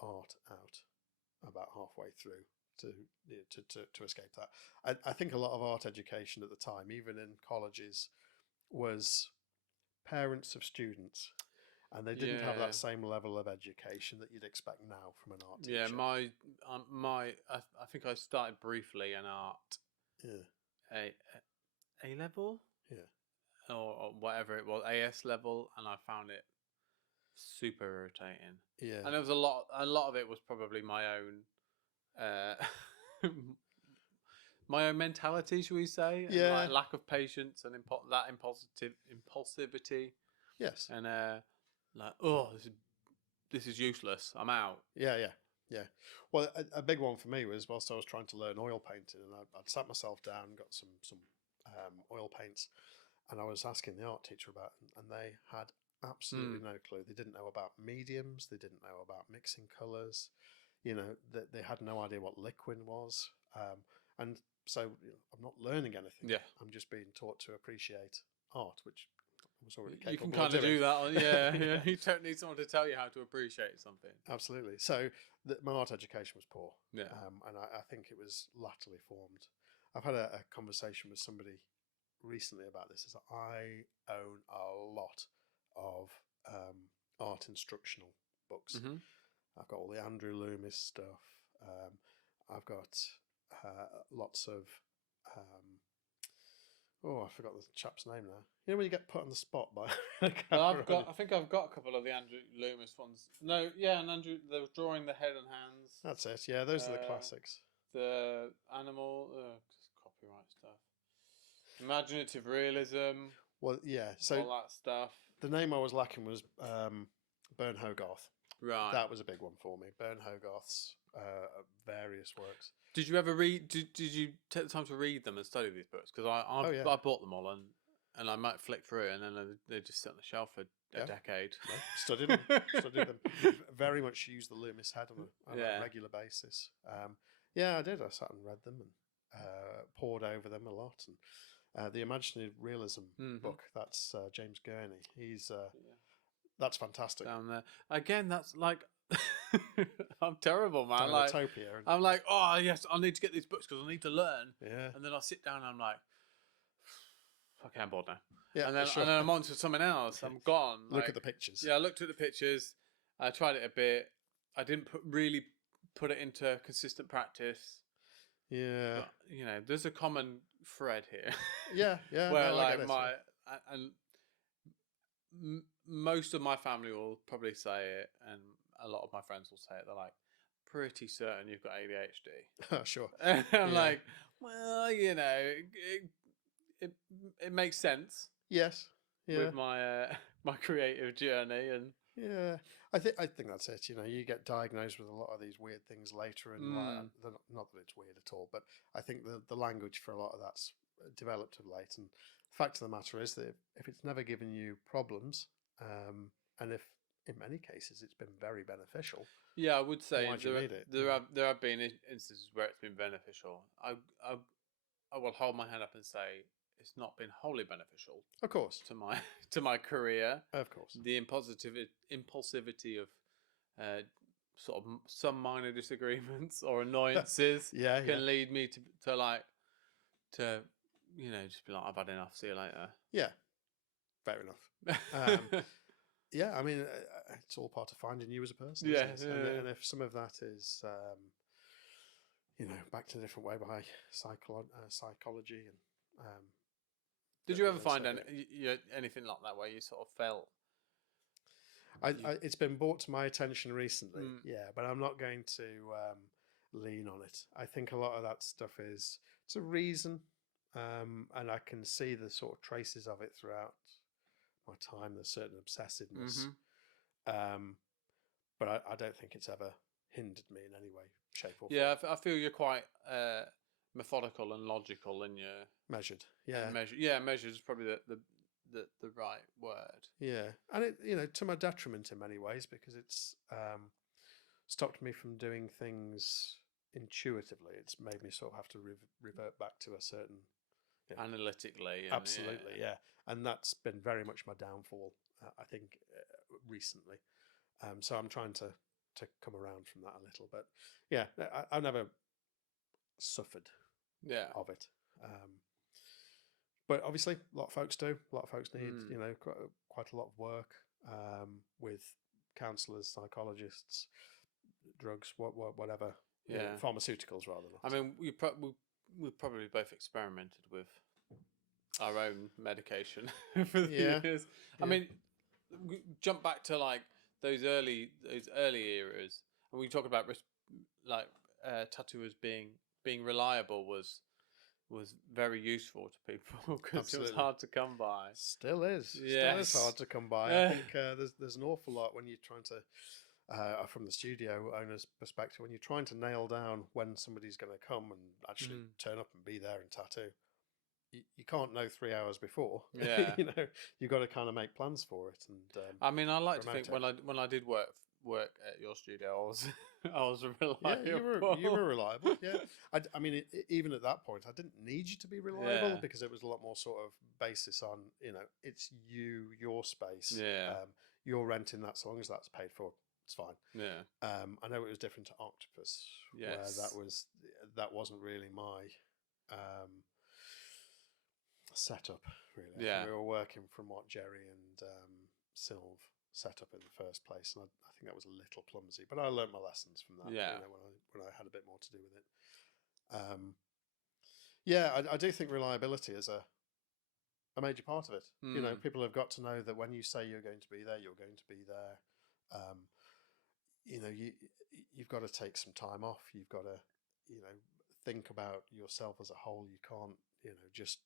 art out about halfway through to escape that. I think a lot of art education at the time, even in colleges, was parents of students, and they didn't have that same level of education that you'd expect now from an art teacher. Yeah, I think I started briefly in art. Yeah. A level. Yeah. Or whatever it was, AS level, and I found it super irritating. Yeah. And there was a lot of it was probably my own my own mentality, should we say? And like lack of patience and that impulsivity. Yes. And this is useless. I'm out. Yeah. Well, a big one for me was whilst I was trying to learn oil painting, and I'd sat myself down and got some oil paints, and I was asking the art teacher about it, and they had absolutely no clue. They didn't know about mediums. They didn't know about mixing colours. They had no idea what liquid was. And so I'm not learning anything. Yeah. I'm just being taught to appreciate art, which I was already capable You can kind of do that. Yeah. You don't need someone to tell you how to appreciate something. Absolutely. So my art education was poor. Yeah. And I think it was latterly formed. I've had a conversation with somebody recently about this. Is that I own a lot of art instructional books. I've got all the Andrew Loomis stuff. I've got lots of I forgot the chap's name now. When you get put on the spot by I think I've got a couple of the Andrew Loomis ones. No, yeah, and Andrew, they were drawing the head and hands. That's it. Yeah, those are the classics. The animal, copyright stuff. Imaginative realism. Well, yeah. So all that stuff. The name I was lacking was Bern Hogarth. Right. That was a big one for me. Bern Hogarth's various works. Did you ever read? Did you take the time to read them and study these books? Because I bought them all and I might flick through it and then they just sit on the shelf for a decade. No, studied them. Very much used the Loomis head on a regular basis. I did. I sat and read them and pored over them a lot. And the Imaginative Realism book, that's James Gurney. He's that's fantastic. Down there again. That's like I'm terrible, man. Like, Dinotopia. I'm like, oh yes, I need to get these books because I need to learn. Yeah. And then I sit down and I'm like, okay, I'm bored now. Yeah, And then sure. I'm on to something else. I'm gone. Look at the pictures. Yeah, I looked at the pictures. I tried it a bit. I didn't really put it into consistent practice. Yeah. But, you know, there's a common thread here. Yeah. Where no, like most of my family will probably say it, and a lot of my friends will say it. They're like, pretty certain you've got ADHD. Sure. And I'm like, well, you know, it makes sense. Yes. Yeah. With my my creative journey, and yeah, I think that's it. You know, you get diagnosed with a lot of these weird things later, and not that it's weird at all, but I think the language for a lot of that's developed of late. And the fact of the matter is that if it's never given you problems, and if in many cases it's been very beneficial. Yeah, I would say there have been instances where it's been beneficial. I will hold my hand up and say it's not been wholly beneficial. Of course. To my career. Of course. The impulsivity of sort of some minor disagreements or annoyances can lead me to you know, just be like, I've had enough, see you later. Yeah. Fair enough. Yeah, I mean, it's all part of finding you as a person. Yeah, and if some of that is, you know, back to a different way by psychology and. Did you ever find anything like that where you sort of felt? It's been brought to my attention recently, yeah, but I'm not going to lean on it. I think a lot of that stuff it's a reason, and I can see the sort of traces of it throughout my time. There's certain obsessiveness, but I don't think it's ever hindered me in any way, shape, or form. Yeah, I feel you're quite methodical and logical in your measured. Measured is probably the right word. Yeah, and it, you know, to my detriment in many ways, because it's stopped me from doing things intuitively. It's made me sort of have to revert back to a certain analytically. Absolutely, yeah, and that's been very much my downfall. I think recently, so I'm trying to come around from that a little. But yeah, I've never suffered of it. But obviously, a lot of folks do. A lot of folks need, you know, quite a lot of work with counsellors, psychologists, drugs, whatever. Yeah, you know, pharmaceuticals rather. I mean, we've probably both experimented with our own medication for the years. I mean, we jump back to like those early eras, and we talk about like tattooers being reliable was very useful to people because it was hard to come by. Still is. Yes. Still is hard to come by. I think there's an awful lot when you're trying to, from the studio owner's perspective, when you're trying to nail down when somebody's going to come and actually turn up and be there and tattoo. You can't know 3 hours before. Yeah. You know, you've got to kind of make plans for it. And I mean, I like to think when I did work at your studio, I was reliable. Yeah, you were reliable. Yeah, I mean, even at that point, I didn't need you to be reliable because it was a lot more sort of basis on, you know, it's your space. Yeah, you're renting that, so long as that's paid for, it's fine. Yeah. I know it was different to Octopus, where that wasn't really my setup. Really, we were working from what Jerry and Sylve set up in the first place, and I think that was a little clumsy, but I learned my lessons from that. Yeah, you know, when I had a bit more to do with it. I do think reliability is a major part of it. You know, people have got to know that when you say you're going to be there, you're going to be there. You know, you've got to take some time off. You've got to, you know, think about yourself as a whole. You can't, you know, just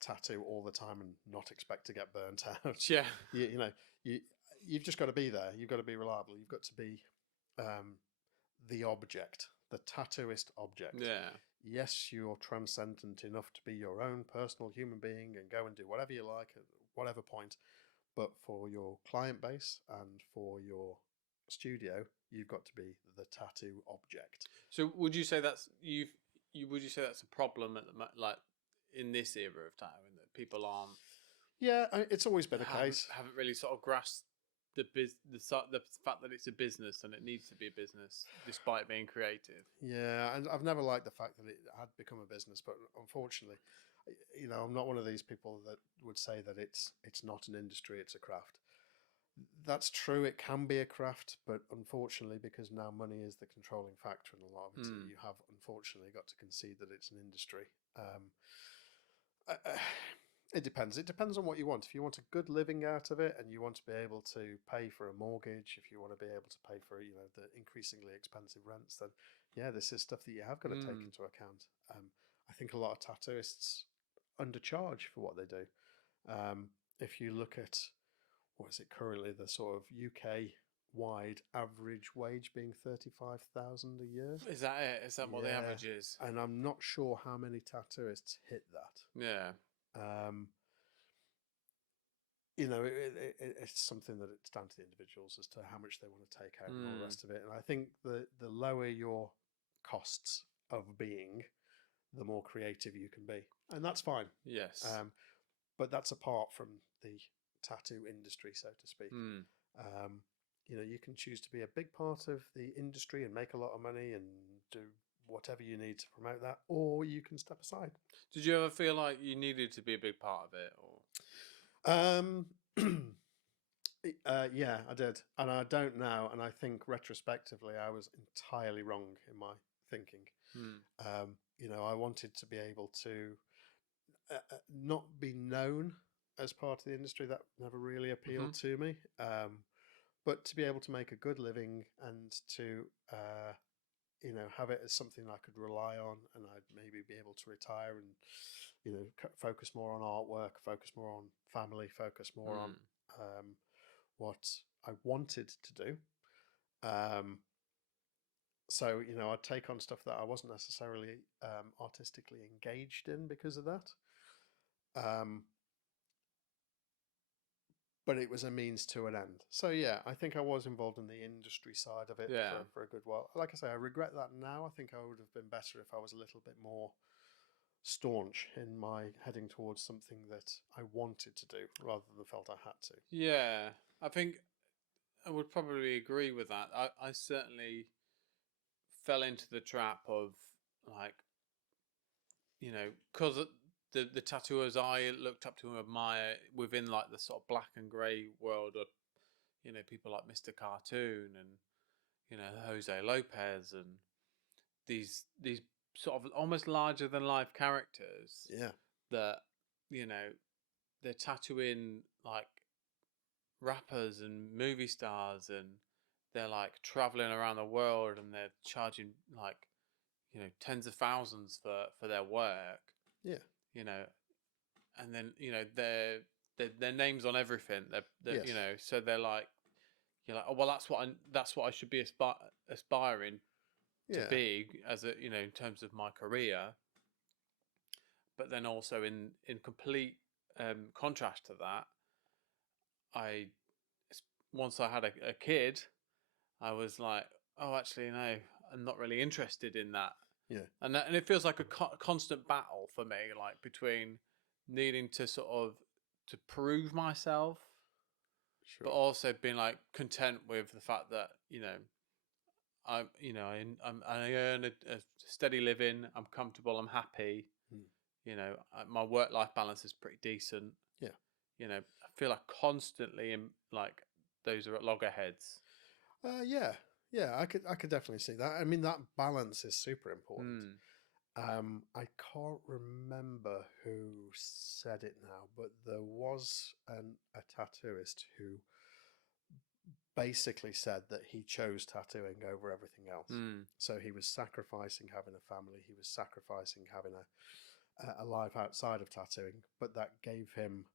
tattoo all the time and not expect to get burnt out. Yeah. You know, you've just got to be there. You've got to be reliable. You've got to be the object, the tattooist object. Yeah. Yes, you're transcendent enough to be your own personal human being and go and do whatever you like at whatever point. But for your client base and for your studio, you've got to be the tattoo object. So would you say that's would you say that's a problem at the like in this era of tattooing, that people aren't? Yeah, it's always been a case. Haven't really sort of grasped the fact that it's a business and it needs to be a business despite being creative. Yeah, and I've never liked the fact that it had become a business, but unfortunately, I'm not one of these people that would say that it's not an industry, it's a craft. That's true, it can be a craft, but unfortunately, because now money is the controlling factor in a lot of it, you have unfortunately got to concede that it's an industry. It depends. It depends on what you want. If you want a good living out of it and you want to be able to pay for a mortgage, if you want to be able to pay for, the increasingly expensive rents, then yeah, this is stuff that you have got to take into account. I think a lot of tattooists undercharge for what they do. If you look at, what is it currently, the sort of UK wide average wage being 35,000 a year. Is that it? Is that what the average is? And I'm not sure how many tattooists hit that. Yeah. It's something that it's down to the individuals as to how much they want to take out and all the rest of it. And I think the lower your costs of being, the more creative you can be, and that's fine. Yes. But that's apart from the tattoo industry, so to speak. You can choose to be a big part of the industry and make a lot of money and do whatever you need to promote that, or you can step aside. Did you ever feel like you needed to be a big part of it, or? Yeah, I did, and I don't now. And I think retrospectively, I was entirely wrong in my thinking. I wanted to be able to not be known as part of the industry. That never really appealed to me. But to be able to make a good living and to have it as something I could rely on, and I'd maybe be able to retire and focus more on artwork, focus more on family, focus more on what I wanted to do. So I'd take on stuff that I wasn't necessarily artistically engaged in because of that. But it was a means to an end. So yeah, I think I was involved in the industry side of it for a good while. Like I say, I regret that now. I think I would have been better if I was a little bit more staunch in my heading towards something that I wanted to do rather than felt I had to. Yeah, I think I would probably agree with that. I certainly fell into the trap of, like, because the tattooers I looked up to and admire within, like, the sort of black and grey world of, people like Mr. Cartoon and, Jose Lopez and these sort of almost larger than life characters. Yeah. That, they're tattooing like rappers and movie stars, and they're like traveling around the world, and they're charging like, tens of thousands for their work. Yeah. And then their names on everything. They're Yes. so they're like, you're like, oh well, that's what I should be aspiring to be as a, in terms of my career. But then also in complete contrast to that, once I had a kid, I was like, oh, actually, no, I'm not really interested in that. Yeah. And it feels like a constant battle for me, like between needing to sort of to prove myself, but also being like content with the fact that I earn a steady living, I'm comfortable, I'm happy. My work-life balance is pretty decent. Yeah. I feel like constantly in like those are at loggerheads. Yeah, I could definitely see that. I mean, that balance is super important. I can't remember who said it now, but there was a tattooist who basically said that he chose tattooing over everything else. So he was sacrificing having a family, he was sacrificing having a life outside of tattooing, but that gave him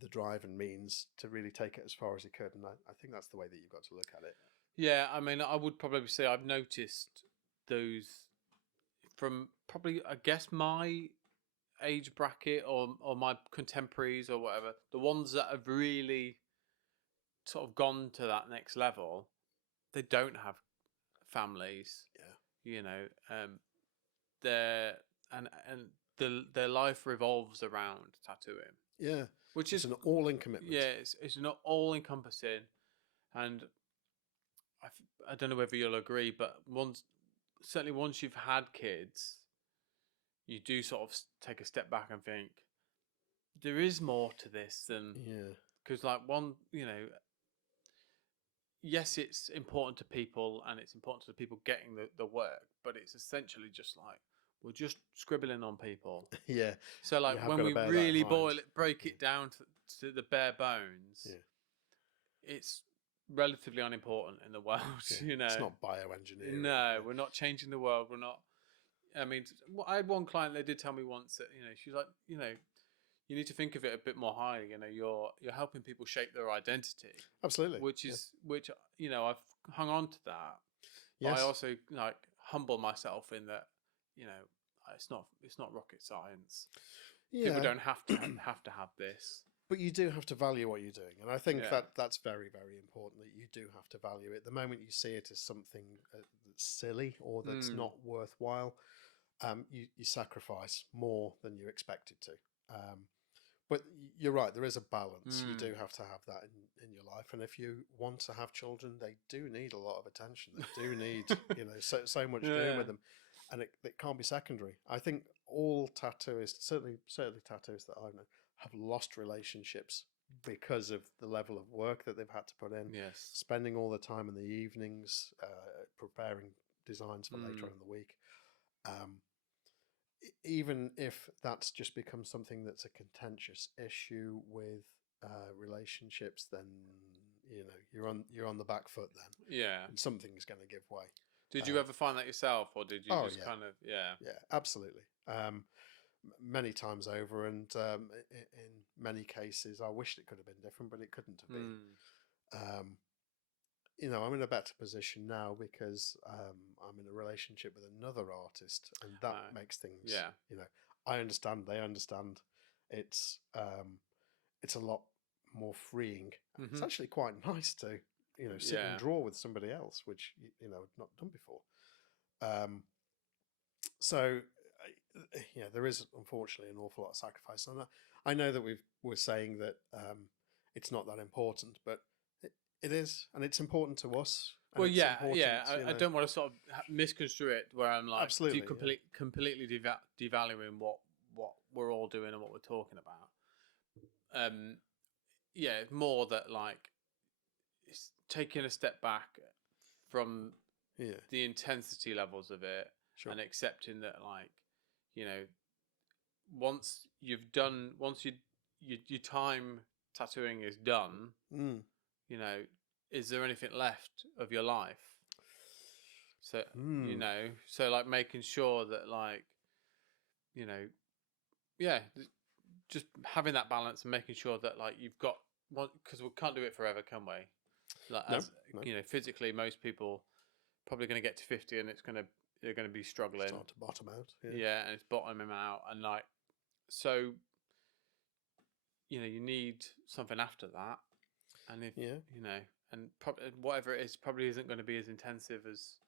the drive and means to really take it as far as he could. And I think that's the way that you've got to look at it. Yeah, I mean, I would probably say I've noticed those from probably, I guess, my age bracket or my contemporaries or whatever, the ones that have really sort of gone to that next level, they don't have families. Their life revolves around tattooing. Yeah, which It's is an all-in commitment. Yeah, it's not all encompassing, and I don't know whether you'll agree, but certainly once you've had kids, you do sort of take a step back and think there is more to this than because yes, it's important to people and it's important to the people getting the work, but it's essentially just like we're just scribbling on people. Yeah. So like when we really break it down to the bare bones, it's relatively unimportant in the world. It's not bioengineering. No, we're not changing the world. We're not. I mean, I had one client. They did tell me once that she's like, you need to think of it a bit more highly. You're helping people shape their identity. Absolutely. Which I've hung on to that. Yes. But I also humble myself in that, it's not rocket science. Yeah. People don't have to have this. But you do have to value what you're doing, and I think that's very, very important. That you do have to value it. The moment you see it as something that's silly or that's not worthwhile, you sacrifice more than you expected to. But you're right, there is a balance. You do have to have that in your life. And if you want to have children, they do need a lot of attention. They do need, so much doing with them. And it can't be secondary. I think all tattooists, certainly tattooists that I know, have lost relationships because of the level of work that they've had to put in. Yes. Spending all the time in the evenings, preparing designs for later in the week. Even if that's just become something that's a contentious issue with relationships, then you're on the back foot then. Yeah, and something's going to give way. Did you ever find that yourself, or did you kind of? Yeah, absolutely. Many times over, and in many cases, I wished it could have been different, but it couldn't have been. I'm in a better position now because I'm in a relationship with another artist, and that makes things. I understand. They understand. It's a lot more freeing. It's actually quite nice to sit and draw with somebody else, which I've not done before. So there is unfortunately an awful lot of sacrifice, and I know that we're saying that it's not that important, but it is, and it's important to us. Well, I don't want to sort of misconstrue it where I'm like, absolutely, completely devaluing what we're all doing and what we're talking about. More that like it's taking a step back from the intensity levels of it and accepting that, like, once your time tattooing is done, is there anything left of your life? So so like making sure that, like, just having that balance and making sure that, like, you've got one, because we can't do it forever, can we? Like, physically, most people probably going to get to 50 and they're going to be struggling. Start to bottom out. Yeah, and it's bottoming out, and like, so you need something after that, and if and whatever it is probably isn't going to be as intensive as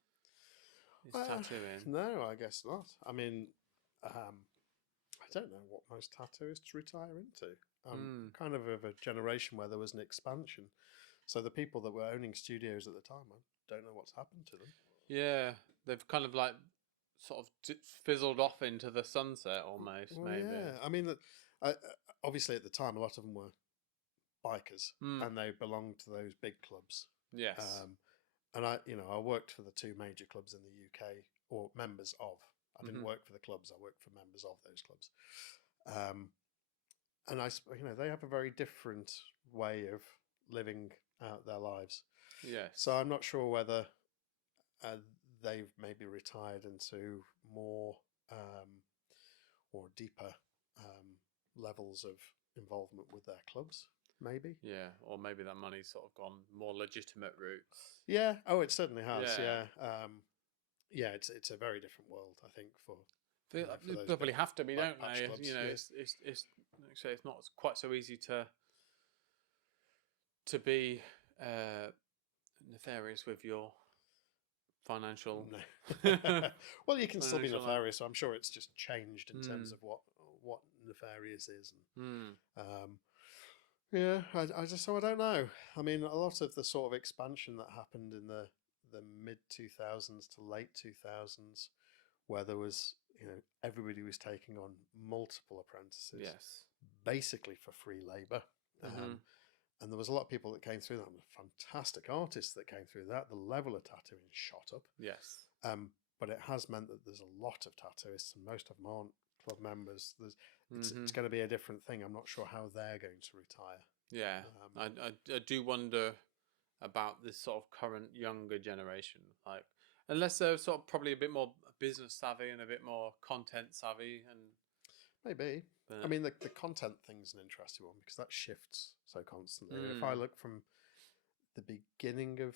tattooing. No, I guess not. I mean, I don't know what most tattooists retire into. Kind of a generation where there was an expansion. So the people that were owning studios at the time, I don't know what's happened to them. Yeah, they've kind of like sort of fizzled off into the sunset almost. Well, maybe. Yeah, I mean, obviously at the time, a lot of them were bikers, and they belonged to those big clubs. Yes. And I worked for the two major clubs in the UK, or members of. I didn't work for the clubs. I worked for members of those clubs. And they have a very different way of living out their lives. Yes. So I'm not sure whether they've maybe retired into more or deeper levels of involvement with their clubs. Maybe. Yeah, or maybe that money's sort of gone more legitimate routes. Yeah. Oh, it certainly has. Yeah. It's a very different world, I think, for they probably have to be, don't they? Clubs, It's not quite so easy to be nefarious with your financial. No. Well, you can still be nefarious. So I'm sure it's just changed in terms of what nefarious is. Yeah, I don't know. I mean, a lot of the sort of expansion that happened in the mid 2000s to late 2000s, where there was, everybody was taking on multiple apprentices, Yes. basically for free labor. Mm-hmm. And there was a lot of people that came through that, fantastic artists that came through that. The level of tattooing shot up. Yes. But it has meant that there's a lot of tattooists, and most of them aren't club members. It's Mm-hmm. going to be a different thing. I'm not sure how they're going to retire. Yeah. I do wonder about this sort of current younger generation. Like, unless they're sort of probably a bit more business savvy and a bit more content savvy, and Maybe. but, I mean, the content thing's an interesting one because that shifts so constantly. If I look from the beginning of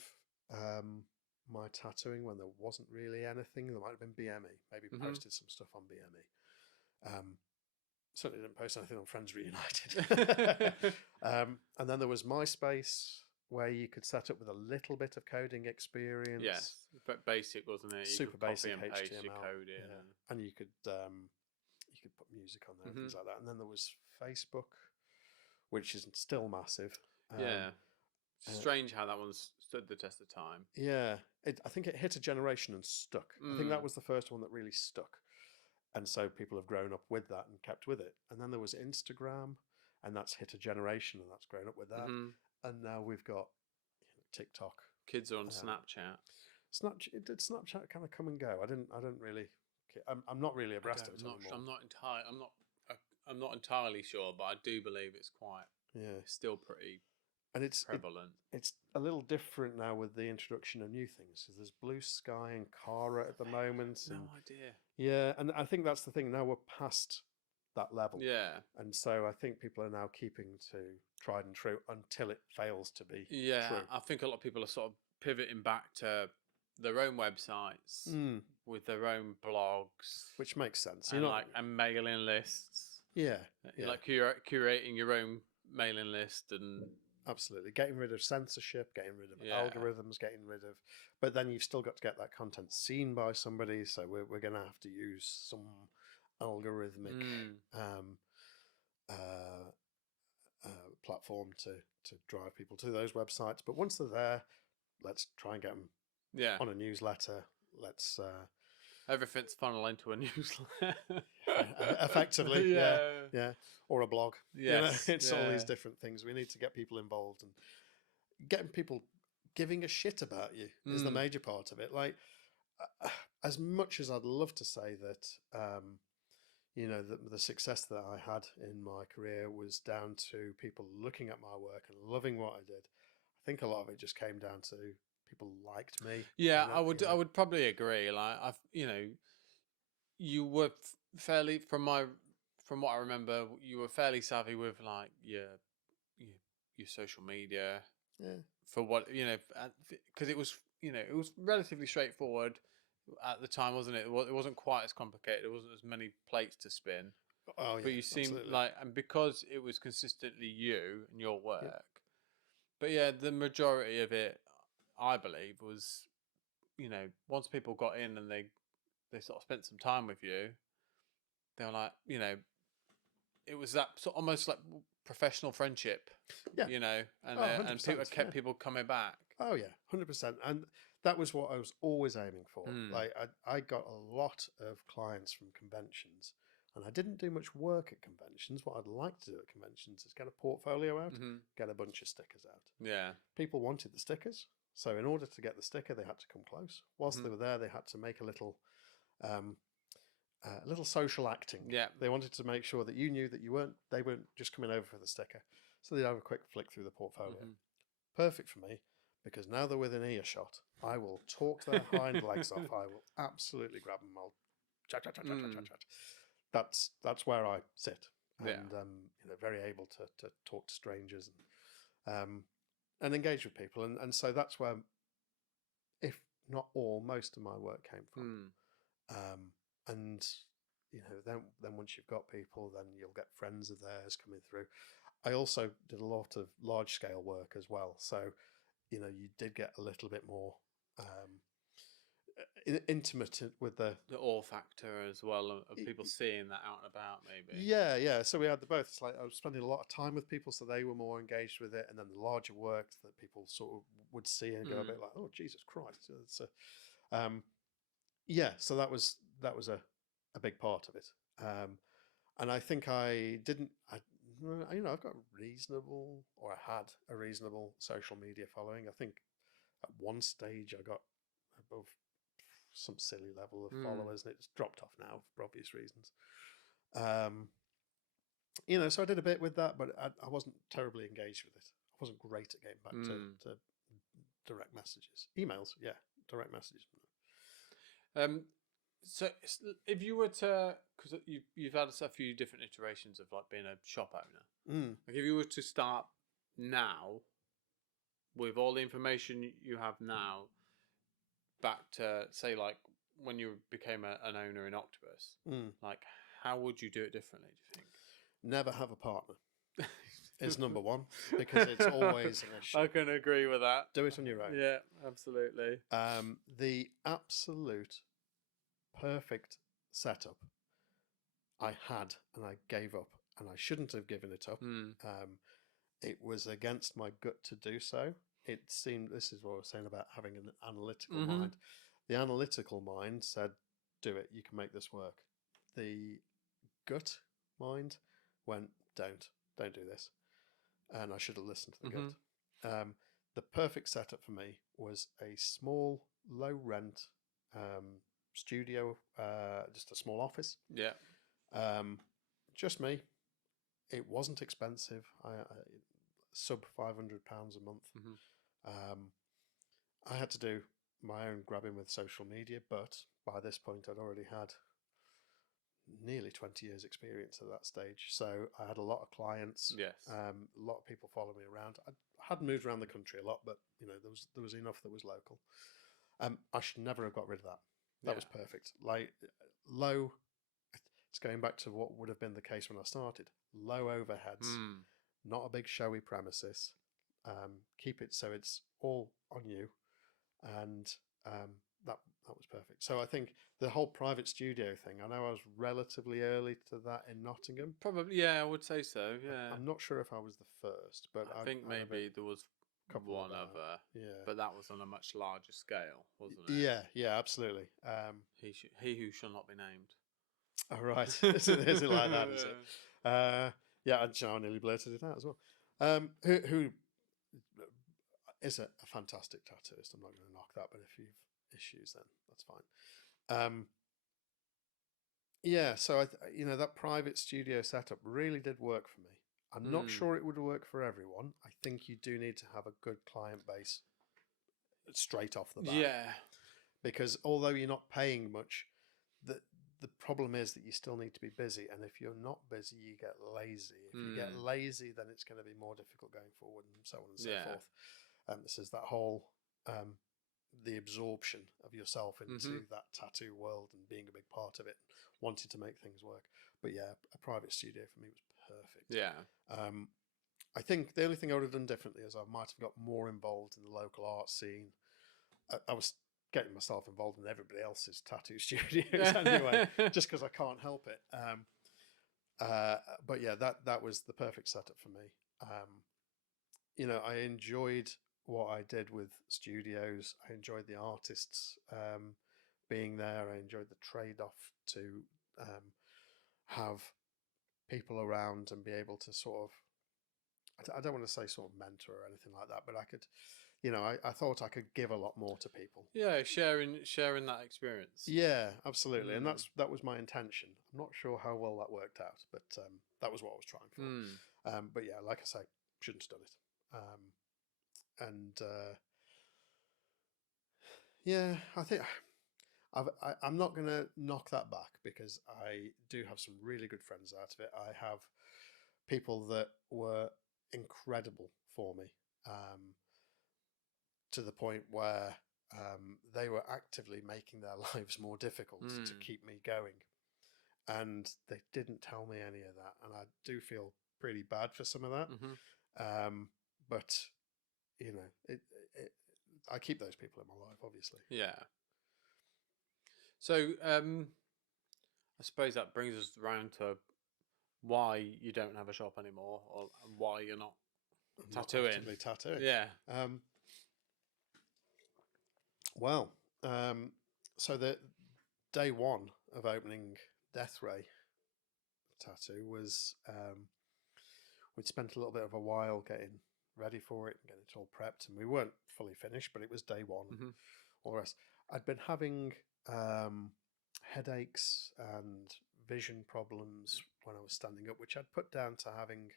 my tattooing, when there wasn't really anything, there might have been BME. Maybe posted some stuff on BME. Certainly didn't post anything on Friends Reunited. And then there was MySpace, where you could set up with a little bit of coding experience. yes, but basic, wasn't it? You Super could copy basic and paste HTML. your code in, and you could put music on there and things like that. And then there was Facebook, which is still massive. yeah. Strange how that one's stood the test of time. Yeah, I think it hit a generation and stuck. I think that was the first one that really stuck. And so people have grown up with that and kept with it. And then there was Instagram, and that's hit a generation, and that's grown up with that. And now we've got TikTok. Kids are on Snapchat. Did Snapchat kind of come and go? I don't really. I'm not really abreast of it anymore. I'm not entirely sure, but I do believe it's still pretty and it's prevalent. It's a little different now with the introduction of new things. So there's Blue Sky and Cara at the moment. No idea. Yeah, and I think that's the thing. Now we're past that level. Yeah. And so I think people are now keeping to tried and true until it fails to be true. I think a lot of people are sort of pivoting back to their own websites with their own blogs, which makes sense. And mailing lists. Yeah. Like curating your own mailing list and absolutely getting rid of censorship, getting rid of algorithms, but then you've still got to get that content seen by somebody. So we're going to have to use some algorithmic platform to drive people to those websites. But once they're there, let's try and get them on a newsletter. Let's everything's funnel into a newsletter. Effectively, yeah, or a blog. Yes, it's all these different things. We need to get people involved, and getting people giving a shit about you is the major part of it. Like, as much as I'd love to say that, the success that I had in my career was down to people looking at my work and loving what I did, I think a lot of it just came down to people liked me. Yeah, I would probably agree. Like, you were fairly, from what I remember, you were fairly savvy with like your social media. Yeah. For what because it was relatively straightforward at the time, wasn't it? It wasn't quite as complicated. There wasn't as many plates to spin. Oh yeah. But you seemed like, and because it was consistently you and your work. Yeah. But yeah, the majority of it, I believe, was, once people got in and they sort of spent some time with you, they were like, it was that sort of almost like professional friendship, and people kept people coming back. Oh yeah, 100%. And that was what I was always aiming for. Like I got a lot of clients from conventions, and I didn't do much work at conventions. What I'd like to do at conventions is get a portfolio out, get a bunch of stickers out. Yeah. People wanted the stickers. So in order to get the sticker, they had to come close. Whilst they were there, they had to make a little social acting. Yeah. They wanted to make sure that you knew that they weren't just coming over for the sticker. So they'd have a quick flick through the portfolio. Perfect for me, because now they're within earshot, I will talk their hind legs off. I will absolutely grab them. I'll chat. That's where I sit. And very able to talk to strangers and engage with people. And so that's where, if not all, most of my work came from. And then once you've got people, then you'll get friends of theirs coming through. I also did a lot of large scale work as well. So, you did get a little bit more intimate with the awe factor as well of people seeing that out and about, maybe. Yeah. So we had the both. It's like I was spending a lot of time with people, so they were more engaged with it, and then the larger work that people sort of would see and go a bit like, "Oh, Jesus Christ!" So that was a big part of it. And I think I've got reasonable, or I had a reasonable social media following. I think at one stage I got above some silly level of followers, and it's dropped off now for obvious reasons. So I did a bit with that, but I wasn't terribly engaged with it. I wasn't great at getting back to direct messages, emails, direct messages. So if you were to, because you've had a few different iterations of like being a shop owner, like if you were to start now with all the information you have now, back to say like when you became an owner in Octopus, like how would you do it differently? Do you think? Never have a partner is number one, because it's always an issue. I can agree with that. Do it on your own. Yeah, absolutely. The absolute perfect setup I had, and I gave up, and I shouldn't have given it up. It was against my gut to do so. It seemed, this is what I was saying about having an analytical mind. The analytical mind said, do it, you can make this work. The gut mind went, don't do this. And I should have listened to the gut. The perfect setup for me was a small, low rent studio, just a small office. Yeah. Just me. It wasn't expensive. I sub £500 a month. I had to do my own grabbing with social media, but by this point I'd already had nearly 20 years experience at that stage. So I had a lot of clients. Yes. A lot of people follow me around. I hadn't moved around the country a lot, but there was enough that was local. I should never have got rid of that. That was perfect. Like low, it's going back to what would have been the case when I started. Low overheads, not a big showy premises. Keep it so it's all on you, and that was perfect. So I think the whole private studio thing, I know I was relatively early to that in Nottingham. Probably, yeah, I would say so. Yeah, I'm not sure if I was the first, but I think maybe there was one other. Yeah, but that was on a much larger scale, wasn't it? Yeah, absolutely. He who shall not be named. Oh, right. Is it like that? Is it? Yeah, I nearly blurted it out as well. Who is a fantastic tattooist. I'm not going to knock that, but if you've issues, then that's fine. Yeah, so that private studio setup really did work for me. I'm not sure it would work for everyone. I think you do need to have a good client base straight off the bat. Yeah. Because although you're not paying much, the problem is that you still need to be busy. And if you're not busy, you get lazy. If you get lazy, then it's going to be more difficult going forward, and so on and so forth. This is that whole the absorption of yourself into that tattoo world and being a big part of it, wanting to make things work. But yeah, a private studio for me was perfect. Yeah. I think the only thing I would have done differently is I might have got more involved in the local art scene. I was getting myself involved in everybody else's tattoo studios anyway, just because I can't help it. But yeah, that was the perfect setup for me. I enjoyed what I did with studios. I enjoyed the artists being there. I enjoyed the trade-off to have people around and be able to sort of, I don't want to say sort of mentor or anything like that, but I could, I thought I could give a lot more to people. Yeah, sharing that experience. Yeah, absolutely. And that was my intention. I'm not sure how well that worked out, but that was what I was trying for. But yeah, like I say, shouldn't have done it. Yeah, I think I'm not going to knock that back, because I do have some really good friends out of it. I have people that were incredible for me, to the point where they were actively making their lives more difficult to keep me going. And they didn't tell me any of that. And I do feel pretty bad for some of that. But, I keep those people in my life, obviously. Yeah. So, I suppose that brings us round to why you don't have a shop anymore, or why you're not tattooing. Not actively tattooing. Yeah. Well, so the day one of opening Death Ray Tattoo was we'd spent a little bit of a while getting ready for it and getting it all prepped, and we weren't fully finished, but it was day one. Mm-hmm. All the rest. I'd been having headaches and vision problems when I was standing up, which I'd put down to having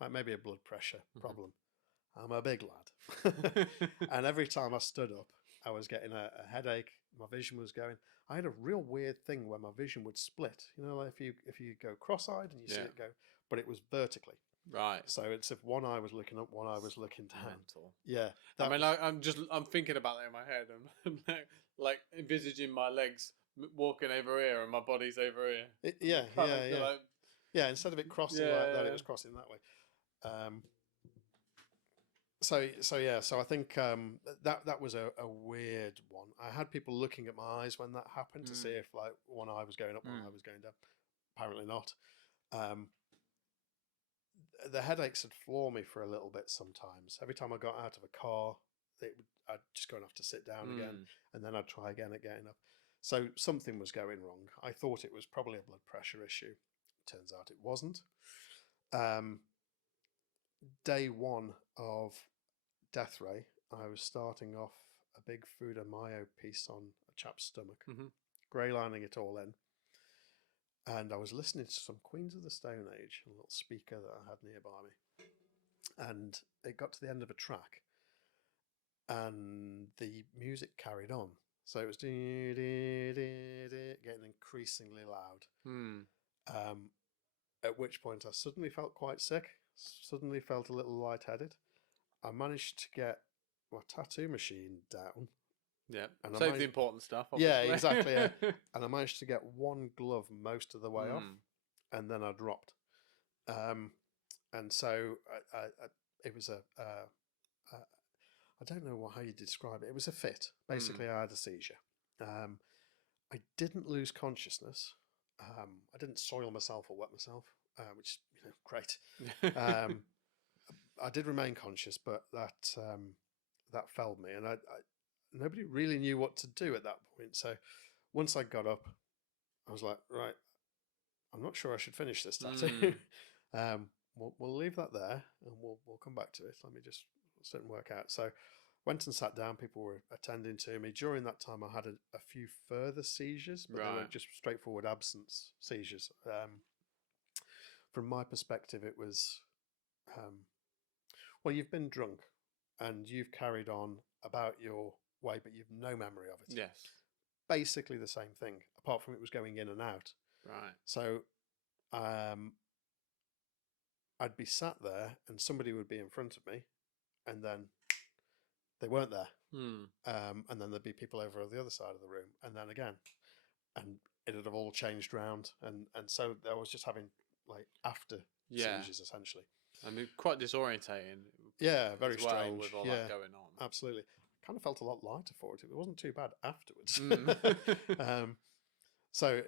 like maybe a blood pressure problem. I'm a big lad, and every time I stood up, I was getting a headache. My vision was going. I had a real weird thing where my vision would split. You know, like if you go cross-eyed and you see it go, but it was vertically. Right. So it's if one eye was looking up, one eye was looking down. Mental. Yeah. I mean, I'm thinking about that in my head. I'm like envisaging my legs walking over here and my body's over here. Yeah. Like, yeah. Instead of it crossing like that, it was crossing that way. So I think that was a weird one. I had people looking at my eyes when that happened to see if like one eye was going up, one eye was going down. Apparently not. The headaches would floor me for a little bit sometimes. Every time I got out of a car, I'd just go and have to sit down again, and then I'd try again at getting up. So something was going wrong. I thought it was probably a blood pressure issue. Turns out it wasn't. Day one of Death Ray, I was starting off a big Fuda Mayo piece on a chap's stomach, grey lining it all in. And I was listening to some Queens of the Stone Age, a little speaker that I had nearby me. And it got to the end of a track, and the music carried on. So it was getting increasingly loud. At which point I suddenly felt quite sick, suddenly felt a little lightheaded. I managed to get my tattoo machine down. Yeah, and save the important stuff, obviously. Yeah, exactly. Yeah. And I managed to get one glove most of the way off, and then I dropped. And so it was I don't know how you describe it. It was a fit. Basically, I had a seizure. I didn't lose consciousness. I didn't soil myself or wet myself, which is great. I did remain conscious, but that felled me, and I nobody really knew what to do at that point. So once I got up, I was like, right, I'm not sure I should finish this tattoo. We'll leave that there, and we'll come back to it. Let me just sit and work out. So went and sat down. People were attending to me. During that time, I had a few further seizures, but they were just straightforward absence seizures. From my perspective, it was, well, you've been drunk, and you've carried on about your way, but you've no memory of it. Yes. Basically the same thing, apart from it was going in and out. Right. So I'd be sat there and somebody would be in front of me, and then they weren't there. And then there'd be people over on the other side of the room, and then again. And it would have all changed round. And so I was just having like after seizures, essentially. I mean, quite disorientating. Yeah, very strange. With all that going on. Absolutely. Kind of felt a lot lighter for it. It wasn't too bad afterwards. So,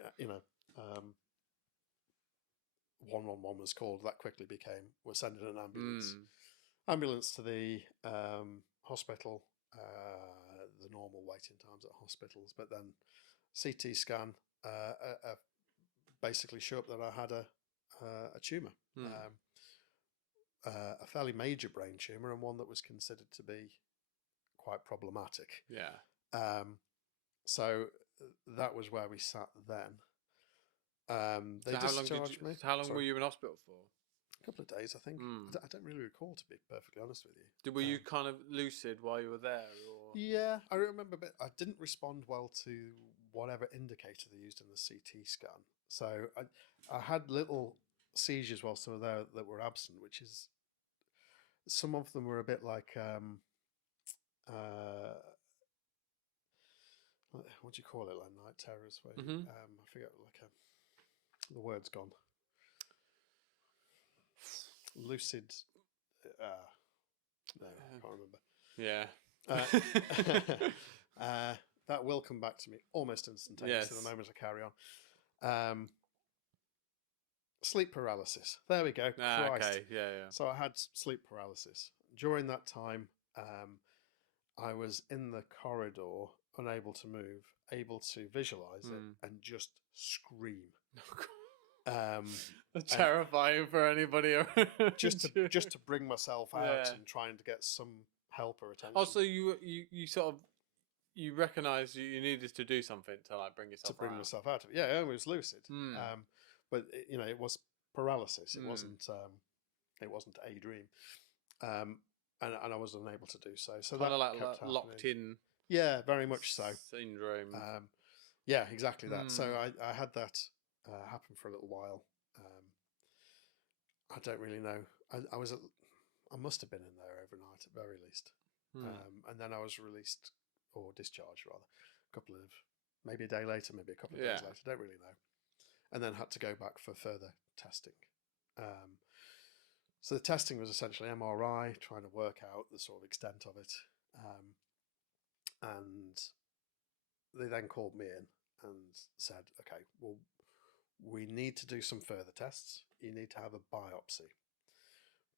111 was called. That quickly became, we're sending an ambulance. Ambulance to the hospital, the normal waiting times at hospitals, but then CT scan basically showed up that I had a tumour. A fairly major brain tumour, and one that was considered to be quite problematic. Yeah. So that was where we sat then. They discharged me. How long were you in hospital for? A couple of days, I think. I don't really recall, to be perfectly honest with you. Were you kind of lucid while you were there? Or? Yeah, I remember a bit. I didn't respond well to whatever indicator they used in the CT scan. So I had little seizures whilst I was there that were absent, which is, some of them were a bit like, what do you call it, like night terrors? Where I forget, the word's gone. Lucid. No, I can't remember. Yeah. that will come back to me almost instantaneously the moment I carry on. Sleep paralysis. There we go. Christ. Okay. Yeah. So I had sleep paralysis. During that time, I was in the corridor, unable to move, able to visualize it, and just scream. Terrifying for anybody. just to bring myself out and trying to get some help or attention. Oh, so you sort of you recognised you needed to do something to like bring yourself myself out of it. Yeah, I was lucid. But it was paralysis. It wasn't a dream. And I was unable to do so. So kind that of like kept locked in. Yeah, very much so. Syndrome. Yeah, exactly that. So I had that happen for a little while. I don't really know. I must have been in there overnight at very least. And then I was released, or discharged rather, maybe a day later, maybe a couple of days later. Don't really know. And then had to go back for further testing. So the testing was essentially MRI, trying to work out the sort of extent of it. And they then called me in and said, okay, well, we need to do some further tests. You need to have a biopsy.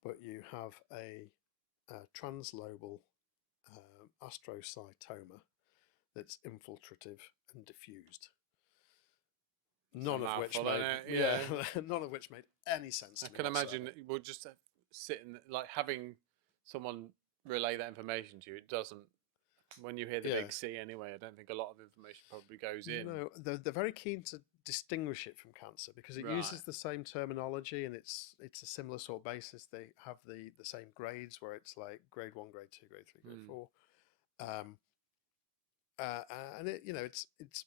But you have a translobal astrocytoma that's infiltrative and diffused. None of which made any sense to me. I can imagine we'll just sitting like having someone relay that information to you. It doesn't. When you hear the big C anyway, I don't think a lot of information probably goes in. No, they're very keen to distinguish it from cancer because it uses the same terminology and it's a similar sort of basis. They have the same grades where it's like grade 1, grade 2, grade 3, grade 4. And it's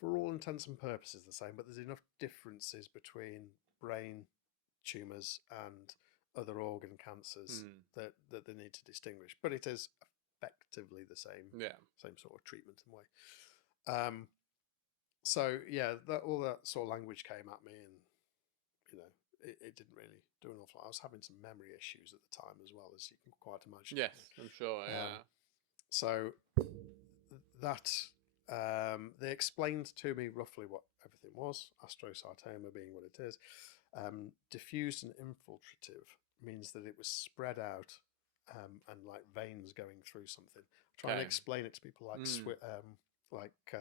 for all intents and purposes the same, but there's enough differences between brain tumours and other organ cancers that they need to distinguish. But it is effectively the same sort of treatment and way. So all that sort of language came at me, and it didn't really do an awful lot. I was having some memory issues at the time as well, as you can quite imagine. Yes, I'm sure. So that they explained to me roughly what everything was. Astrocytoma being what it is. Diffused and infiltrative means that it was spread out and like veins going through something. Try and explain it to people like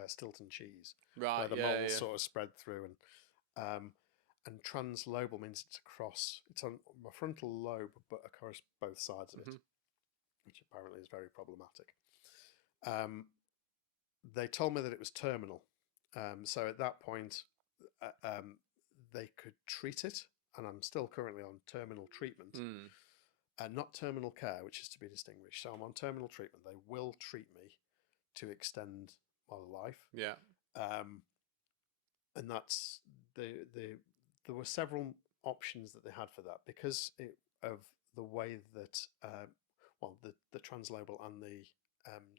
Stilton cheese, where the mold sort of spread through, and translobal means it's across. It's on my frontal lobe, but across both sides of it, which apparently is very problematic. They told me that it was terminal, so at that point, they could treat it, and I'm still currently on terminal treatment. Not terminal care, which is to be distinguished. So I'm on terminal treatment. They will treat me to extend my life. Yeah. And that's there were several options that they had for that because of the way that the translobal and the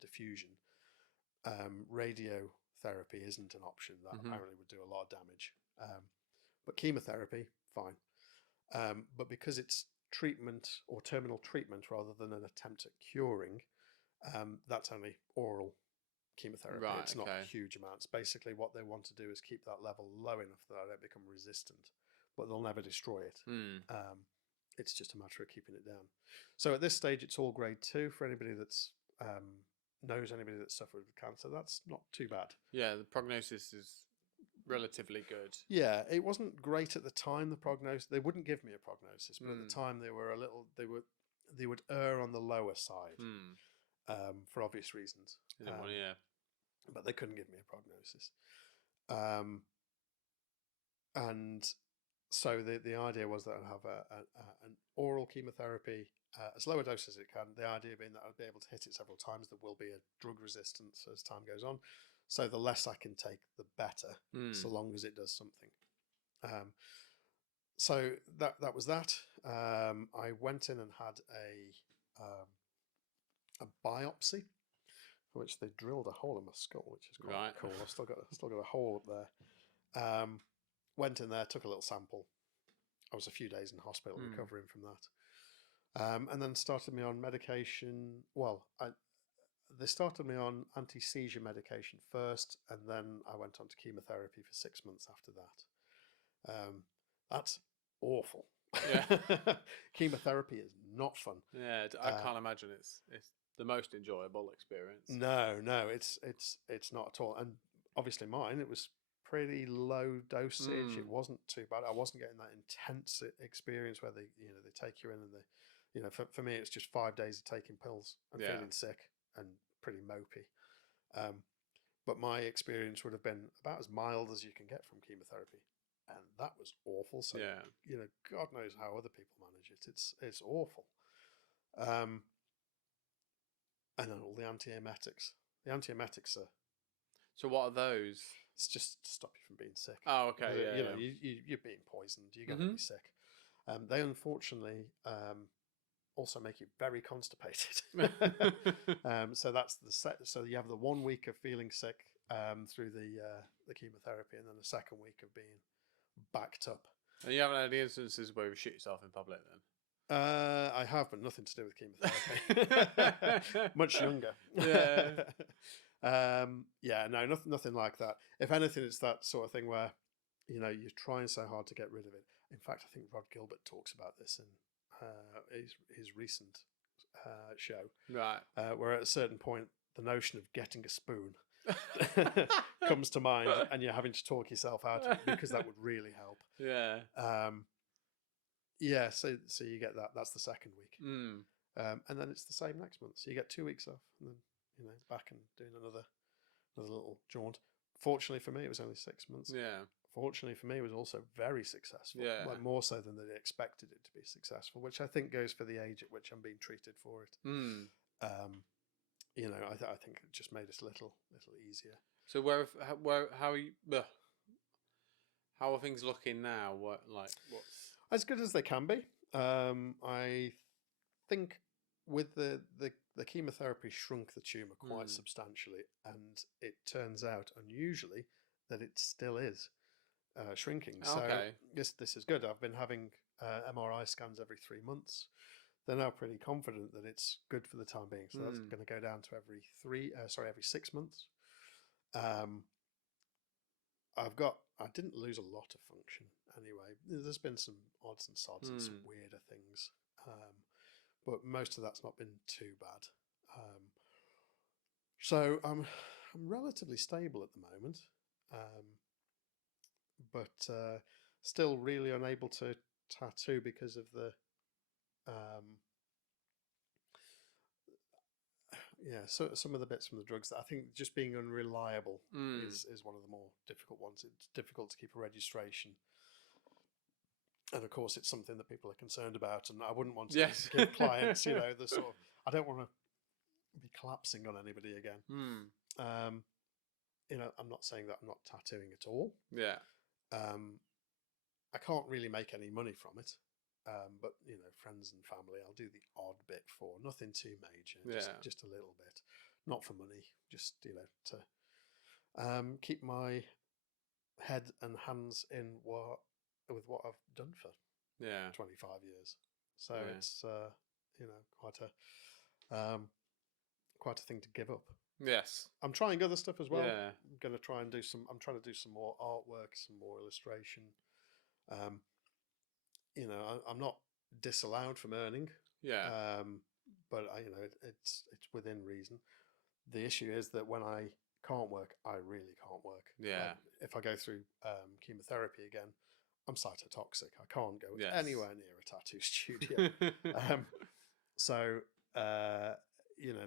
diffusion. Radiotherapy isn't an option. That apparently would do a lot of damage. But chemotherapy, fine. But because it's treatment or terminal treatment rather than an attempt at curing, that's only oral chemotherapy. Right, it's not huge amounts. Basically, what they want to do is keep that level low enough that I don't become resistant, but they'll never destroy it. It's just a matter of keeping it down. So at this stage, it's all grade 2 for anybody that's knows anybody that's suffered with cancer. That's not too bad. Yeah, the prognosis is relatively good. Yeah, it wasn't great at the time. The prognosis, they wouldn't give me a prognosis, but at the time they were they would err on the lower side for obvious reasons. But they couldn't give me a prognosis. And so the idea was that I'd have an oral chemotherapy, as low a dose as it can. The idea being that I'd be able to hit it several times. There will be a drug resistance as time goes on. So the less I can take, the better, so long as it does something. So that was that. I went in and had a biopsy, for which they drilled a hole in my skull, which is quite cool. I've still got a hole up there. Went in there, took a little sample. I was a few days in hospital recovering from that. And then started me on medication. Well, they started me on anti-seizure medication first, and then I went on to chemotherapy for 6 months after that. That's awful. Yeah. Chemotherapy is not fun. Yeah, I can't imagine it's the most enjoyable experience. No, it's not at all. And obviously mine, it was pretty low dosage. It wasn't too bad. I wasn't getting that intense experience where they take you in and for me it's just 5 days of taking pills and feeling sick and pretty mopey. But my experience would have been about as mild as you can get from chemotherapy, and that was awful. So God knows how other people manage it. It's awful. And then all the antiemetics. The antiemetics are. So what are those? It's just to stop you from being sick. Oh, okay. You're being poisoned. You're going to be sick. They unfortunately also make you very constipated. So that's so you have the 1 week of feeling sick through the chemotherapy, and then the second week of being backed up. And you haven't had any instances where you shoot yourself in public then? I have, but nothing to do with chemotherapy. Much younger. Yeah. No, nothing like that. If anything, it's that sort of thing where, you're trying so hard to get rid of it. In fact, I think Rod Gilbert talks about this in his recent show. Right. Where at a certain point, the notion of getting a spoon comes to mind, and you're having to talk yourself out of it because that would really help. Yeah. So you get that. That's the second week. And then it's the same next month. So you get 2 weeks off, and then back and doing another little jaunt. Fortunately for me, it was only 6 months. Yeah. Fortunately for me, it was also very successful. Yeah. Like more so than they expected it to be successful, which I think goes for the age at which I'm being treated for it. I think it just made it a little easier. So how are things looking now? What's as good as they can be? I think with the chemotherapy shrunk the tumour quite substantially, and it turns out unusually that it still is shrinking. Okay. So this is good. I've been having MRI scans every 3 months. They're now pretty confident that it's good for the time being. So that's going to go down to every 6 months. I didn't lose a lot of function anyway. There's been some odds and sods and some weirder things. But most of that's not been too bad. So I'm relatively stable at the moment. But still really unable to tattoo because of the so some of the bits from the drugs that I think just being unreliable is one of the more difficult ones. It's difficult to keep a registration, and of course it's something that people are concerned about, and I wouldn't want to give clients the sort of, I don't want to be collapsing on anybody again. I'm not saying that I'm not tattooing at all. I can't really make any money from it. But friends and family, I'll do the odd bit for, nothing too major, just a little bit, not for money, just to keep my head and hands in with what I've done for 25 years. So it's quite a thing to give up. Yes, I'm trying other stuff as well. Yeah. I'm going to try and I'm trying to do some more artwork, some more illustration. I'm not disallowed from earning. But it's within reason. The issue is that when I can't work, I really can't work. If I go through chemotherapy again, I'm cytotoxic. I can't go anywhere near a tattoo studio. So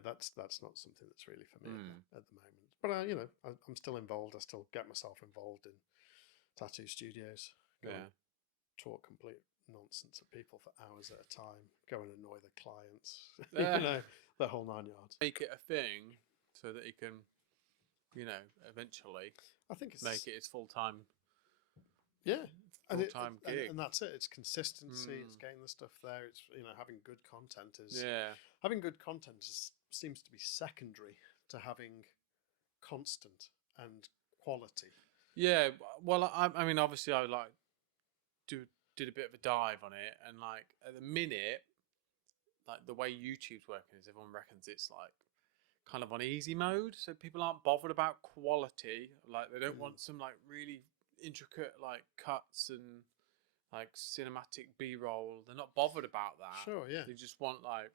that's not something that's really for me at the moment. But I'm still involved. I still get myself involved in tattoo studios. Go and talk complete nonsense at people for hours at a time. Go and annoy the clients. The whole 9 yards. Make it a thing so that you can, eventually, I think it's make it its full-time. Yeah. Full-time gig. And that's it. It's consistency. It's getting the stuff there. It's having good content is having good content seems to be secondary to having constant and quality. Yeah, well, I mean, obviously, I did a bit of a dive on it, and at the minute, the way YouTube's working is everyone reckons it's kind of on easy mode, so people aren't bothered about quality. Like they don't want some like really intricate like cuts and like cinematic B-roll. They're not bothered about that. Sure, yeah. They just want like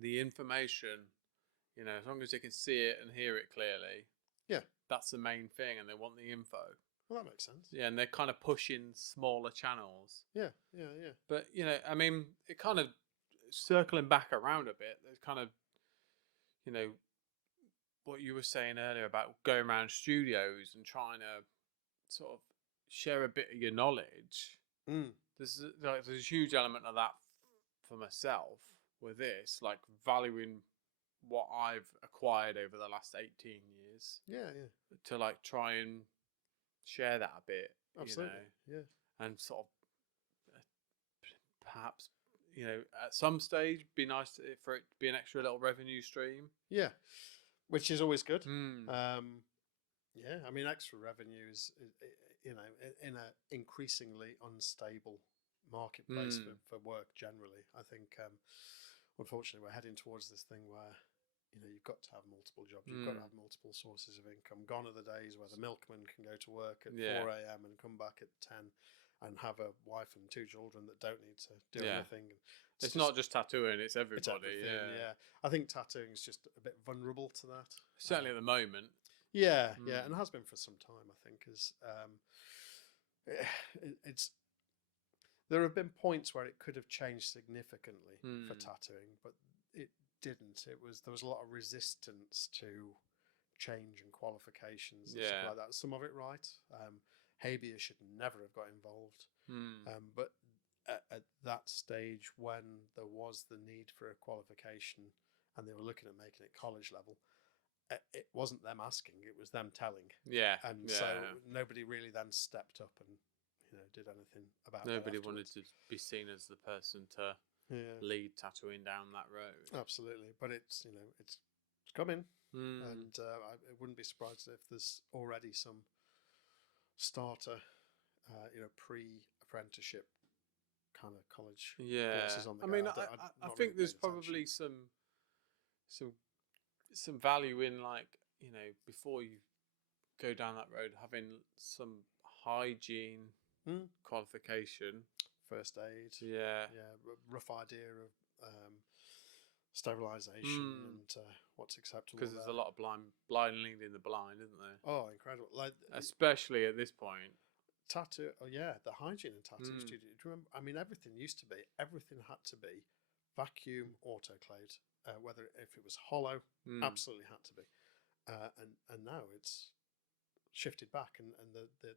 the information, as long as they can see it and hear it clearly. Yeah. That's the main thing, and they want the info. Well, that makes sense. Yeah, and they're kind of pushing smaller channels. Yeah. But, I mean, it kind of circling back around a bit, there's kind of, what you were saying earlier about going around studios and trying to sort of share a bit of your knowledge. There's a huge element of that for myself with this, like valuing what I've acquired over the last 18 years. Yeah. To like try and share that a bit. Absolutely. Yeah. And sort of perhaps, at some stage be nice for it to be an extra little revenue stream. Yeah. Which is always good. Yeah, I mean, extra revenue is, in an increasingly unstable marketplace for work generally. I think, unfortunately, we're heading towards this thing where, you've got to have multiple jobs. You've got to have multiple sources of income. Gone are the days where the milkman can go to work at 4 a.m. and come back at 10 and have a wife and 2 children that don't need to do anything. It's not just tattooing, it's everybody. It's everything, yeah. I think tattooing is just a bit vulnerable to that. Certainly at the moment. Yeah, and has been for some time, I think. There have been points where it could have changed significantly for tattooing, but it didn't. There was a lot of resistance to change and qualifications and stuff like that. Some of it right. Habeas should never have got involved. But at that stage, when there was the need for a qualification and they were looking at making it college level, it wasn't them asking, it was them telling. So nobody really then stepped up and did anything about it. Nobody wanted to be seen as the person to lead tattooing down that road. Absolutely, but it's coming, and I wouldn't be surprised if there's already some starter, pre-apprenticeship kind of college courses on the go. I mean, I think there's probably some value in, like, before you go down that road, having some hygiene qualification, first aid, rough idea of sterilisation and what's acceptable. Because there's a lot of blind leading the blind, isn't there? Oh, incredible! Like, especially at this point. Tattoo, the hygiene in tattoo studio. Do you remember? I mean, everything had to be vacuum autoclaved, whether if it was hollow, absolutely had to be. And now it's shifted back, and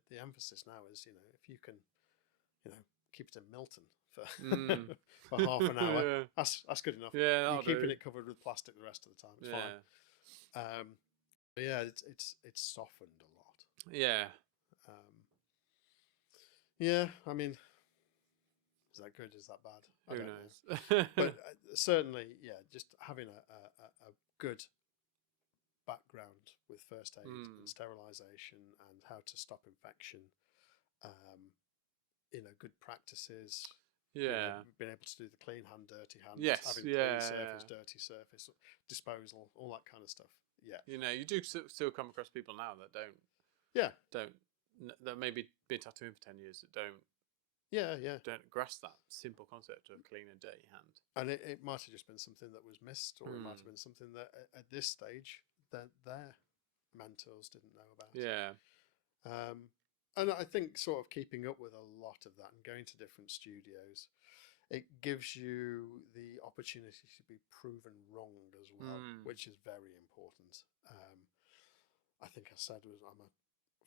the emphasis now is, if you can, keep it in Milton for for half an hour, that's good enough. Yeah, you're keeping it covered with plastic the rest of the time. It's fine. But yeah, it's softened a lot. Yeah. I mean, is that good? Is that bad? Who knows? But certainly, just having a good background with first aid and sterilisation and how to stop infection, good practices. Being able to do the clean hand, dirty hand, having clean surface, dirty surface, disposal, all that kind of stuff. Yeah, you do still come across people now that that maybe been tattooing for 10 years that don't grasp that simple concept of clean and dirty hand. And it might have just been something that was missed, or it might have been something that at this stage that their mentors didn't know about. Yeah. And I think sort of keeping up with a lot of that and going to different studios, it gives you the opportunity to be proven wrong as well, which is very important. I think I said I'm a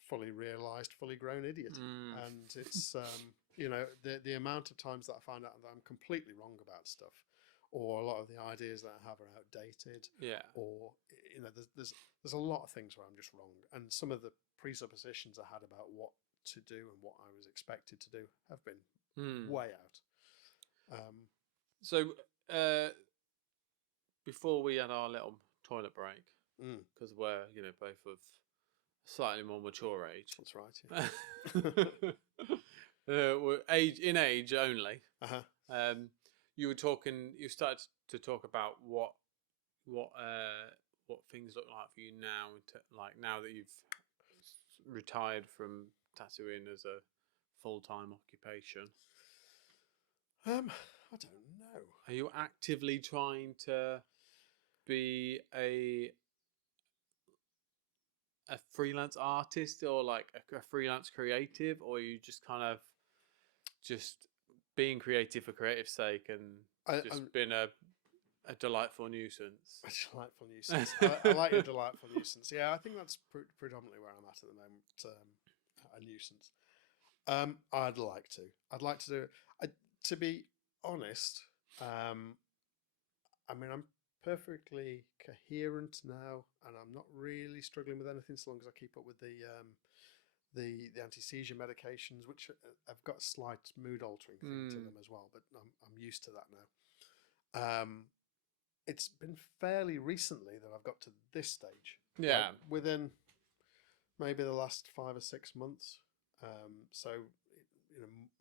fully realised, fully grown idiot, and it's the amount of times that I find out that I'm completely wrong about stuff, or a lot of the ideas that I have are outdated, or there's a lot of things where I'm just wrong, and some of the presuppositions I had about what to do and what I was expected to do have been way out. So before we had our little toilet break, because we're both of slightly more mature age. That's right. Yeah. We're in age only. You started to talk about what what things look like for you now, like now that you've retired from tattooing as a full-time occupation? I don't know. Are you actively trying to be a freelance artist or like a freelance creative, or are you just kind of just being creative for creative sake and just being a delightful nuisance? A delightful nuisance. I like a delightful nuisance. Yeah, I think that's predominantly where I'm at the moment. A nuisance. I'd like to do it. To be honest, I mean, I'm perfectly coherent now, and I'm not really struggling with anything so long as I keep up with the anti-seizure medications, which have got a slight mood altering thing to them as well. But I'm used to that now. It's been fairly recently that I've got to this stage. Yeah, like within maybe the last 5 or 6 months. So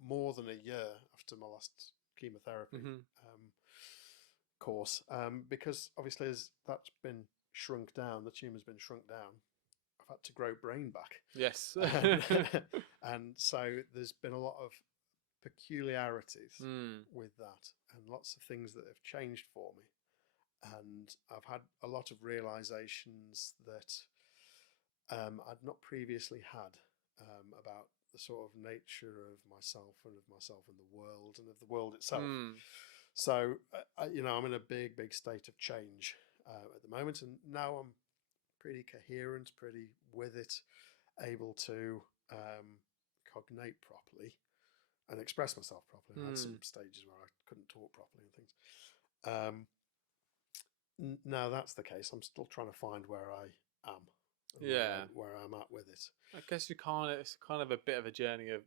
more than a year after my last chemotherapy course, because obviously as that's been shrunk down, the tumour's been shrunk down. I've had to grow brain back. Yes. And so there's been a lot of peculiarities Mm. with that, and lots of things that have changed for me. And I've had a lot of realizations that I'd not previously had about the sort of nature of myself and the world and of the world itself. So, I'm in a big state of change at the moment, and now I'm pretty coherent, pretty with it, able to cognate properly and express myself properly. I had some stages where I couldn't talk properly and things. Now that's the case. I'm still trying to find where I am. Yeah. Where I'm at with it. I guess it's kind of a bit of a journey of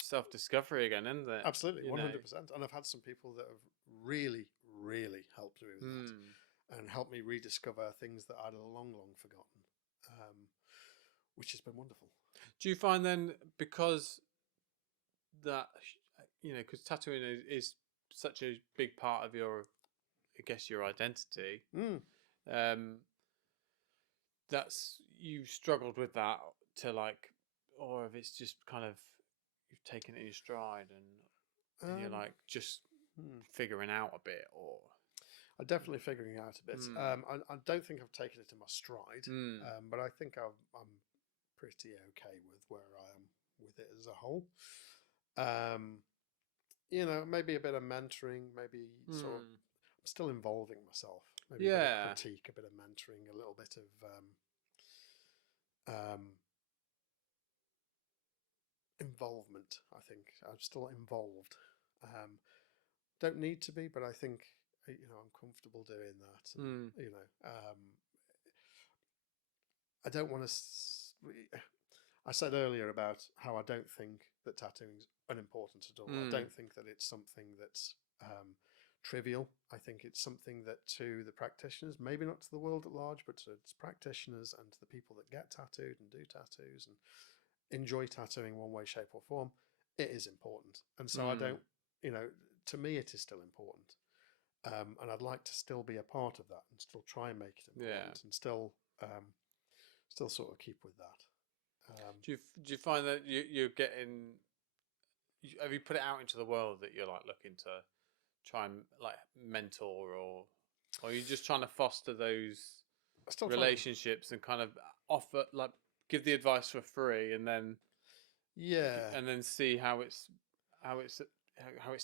self-discovery again, isn't it? Absolutely, 100%. And I've had some people that have really helped me with that, and helped me rediscover things that I'd long forgotten, which has been wonderful. Do you find then, because that, because tattooing is such a big part of your, I guess, your identity, that's, you struggled with that to like, or if it's just kind of, you've taken it in your stride and you're like just figuring out a bit, or? I'm definitely figuring out a bit. I don't think I've taken it in my stride, but I think I'm pretty okay with where I am with it as a whole. Maybe a bit of mentoring, maybe sort of, I'm still involving myself. Maybe a bit of critique, a bit of mentoring, a little bit of involvement. I think I'm still involved. Don't need to be, but I think I'm comfortable doing that. And, I don't want to. I said earlier about how I don't think that tattooing is unimportant at all. I don't think that it's something that's trivial. I think it's something that to the practitioners, maybe not to the world at large, but to its practitioners and to the people that get tattooed and do tattoos and enjoy tattooing one way, shape or form, it is important. And so I don't, to me it is still important. And I'd like to still be a part of that and still try and make it important and still sort of keep with that. Do you find that you're getting? Have you put it out into the world that you're like looking to try and like mentor, or are you just trying to foster those relationships and kind of offer, like, give the advice for free and then see how it's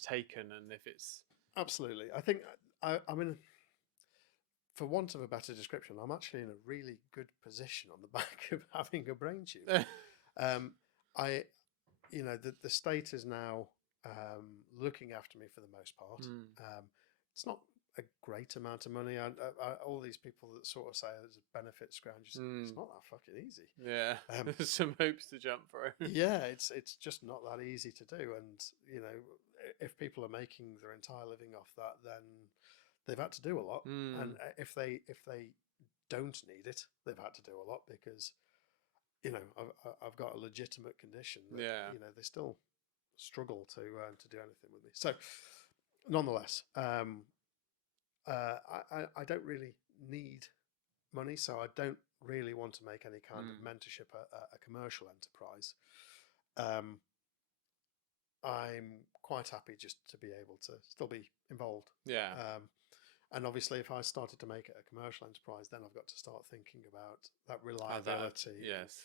taken, and if it's absolutely. I think I mean, for want of a better description, I'm actually in a really good position on the back of having a brain tumor. The state is now looking after me for the most part. It's not a great amount of money. All these people that sort of say there's benefits ground, it's not that fucking easy. Yeah, there's some hoops to jump through. Yeah, it's just not that easy to do. And if people are making their entire living off that, then they've had to do a lot. And if they don't need it, they've had to do a lot because I've got a legitimate condition that they still struggle to do anything with me. So nonetheless, I don't really need money, so I don't really want to make any kind of Mm. mentorship a commercial enterprise. Um, I'm quite happy just to be able to still be involved. Yeah. And obviously, if I started to make it a commercial enterprise, then I've got to start thinking about that Oh, reliability, yes.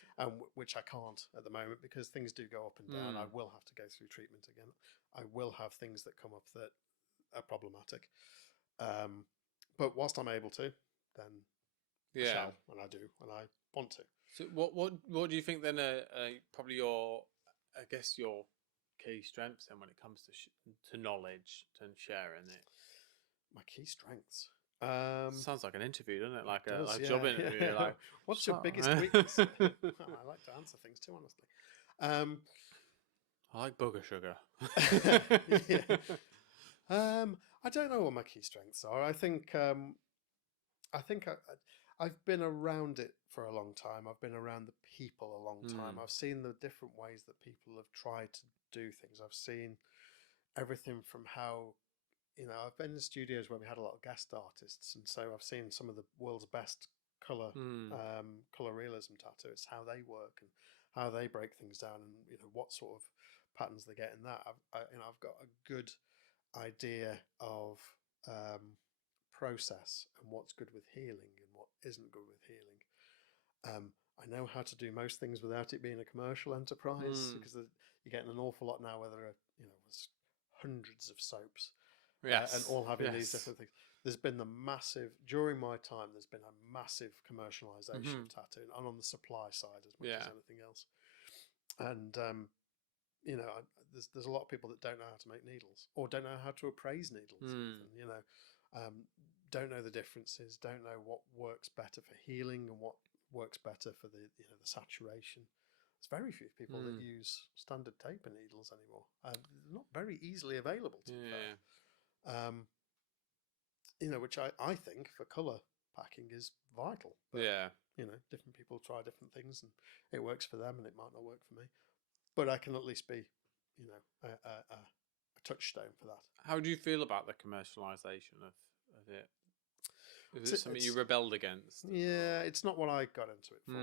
which I can't at the moment because things do go up and down. I Mm. will have to go through treatment again. I will have things that come up that are problematic. But whilst I'm able to, then I Yeah. shall, and I do, and I want to. So what do you think then? Probably your, I guess your key strengths then when it comes to knowledge and sharing it. My key strengths. Sounds like an interview, doesn't it? Like It does, a job yeah, interview. yeah. Like, What's so- your biggest weakness? Well, I like to answer things too, honestly. I like booger sugar. Yeah. I don't know what my key strengths are. I think I've been around it for a long time. I've been around the people a long time. Mm. I've seen the different ways that people have tried to do things. I've seen everything from how, I've been in studios where we had a lot of guest artists, and so I've seen some of the world's best color Mm. color realism tattooists, how they work and how they break things down, and what sort of patterns they get in that. I've got a good idea of process and what's good with healing and what isn't good with healing. I know how to do most things without it being a commercial enterprise because you're getting an awful lot now where there are hundreds of soaps Yes. and all having these Yes. different things. There's been during my time, there's been a massive commercialization of tattooing, and on the supply side as much as anything else. And there's a lot of people that don't know how to make needles or don't know how to appraise needles. Even, don't know the differences, don't know what works better for healing and what works better for the saturation. There's very few people that use standard taper needles anymore. They're not very easily available, to be fair. Which I think for colour packing is vital. But, different people try different things and it works for them and it might not work for me. But I can at least be, a touchstone for that. How do you feel about the commercialization of it? Is it something you rebelled against? Yeah, it's not what I got into it for.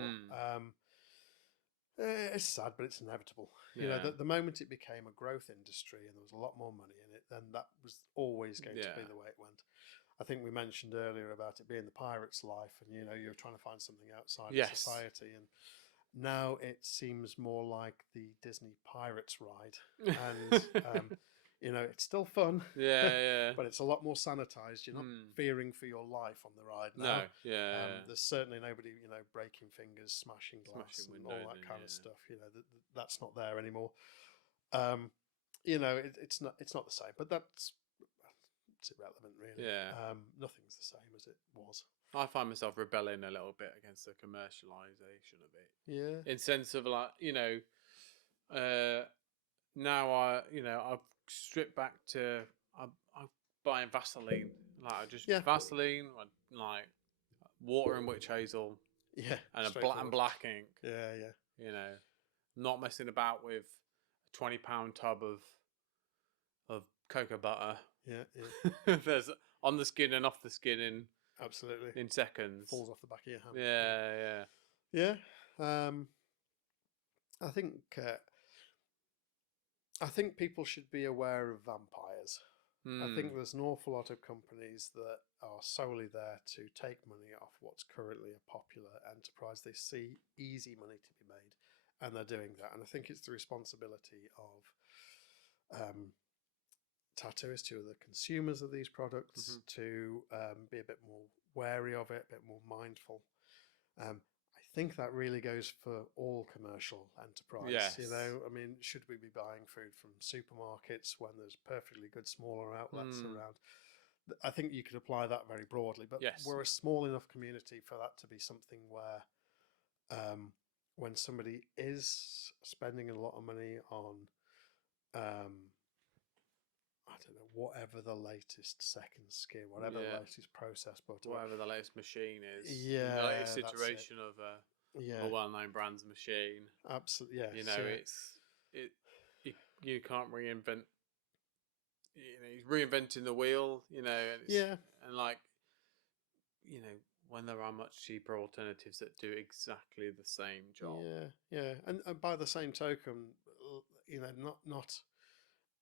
It's sad, but it's inevitable. The moment it became a growth industry and there was a lot more money in it, then that was always going to be the way it went. I think we mentioned earlier about it being the pirate's life, and you're trying to find something outside of society, and now it seems more like the Disney Pirates ride, and it's still fun, but it's a lot more sanitized. You're not fearing for your life on the ride now. No, there's certainly nobody breaking fingers, smashing glass, and all that kind of stuff. That's not there anymore. It's not the same, but it's irrelevant, really. Nothing's the same as it was. I find myself rebelling a little bit against the commercialization of it. Yeah. In sense of like, now I've stripped back to I'm buying Vaseline. Like I just Vaseline, like water and witch hazel. Yeah. And and black ink. Yeah. Not messing about with a £20 tub of cocoa butter. Yeah. There's on the skin and off the skin absolutely in seconds. Falls off the back of your hand. Yeah. I think people should be aware of vampires. I think there's an awful lot of companies that are solely there to take money off what's currently a popular enterprise. They see easy money to be made, and they're doing that. And I think it's the responsibility of tattooists, who are the consumers of these products, to be a bit more wary of it, a bit more mindful. I think that really goes for all commercial enterprise. Yes. Should we be buying food from supermarkets when there's perfectly good smaller outlets around? I think you could apply that very broadly, but we're a small enough community for that to be something where when somebody is spending a lot of money on I don't know, whatever the latest second skin, whatever the latest process butter, whatever the latest machine is, the latest iteration of a well-known brand's machine. Absolutely, you can't reinvent. He's reinventing the wheel, and when there are much cheaper alternatives that do exactly the same job. Yeah. And by the same token, not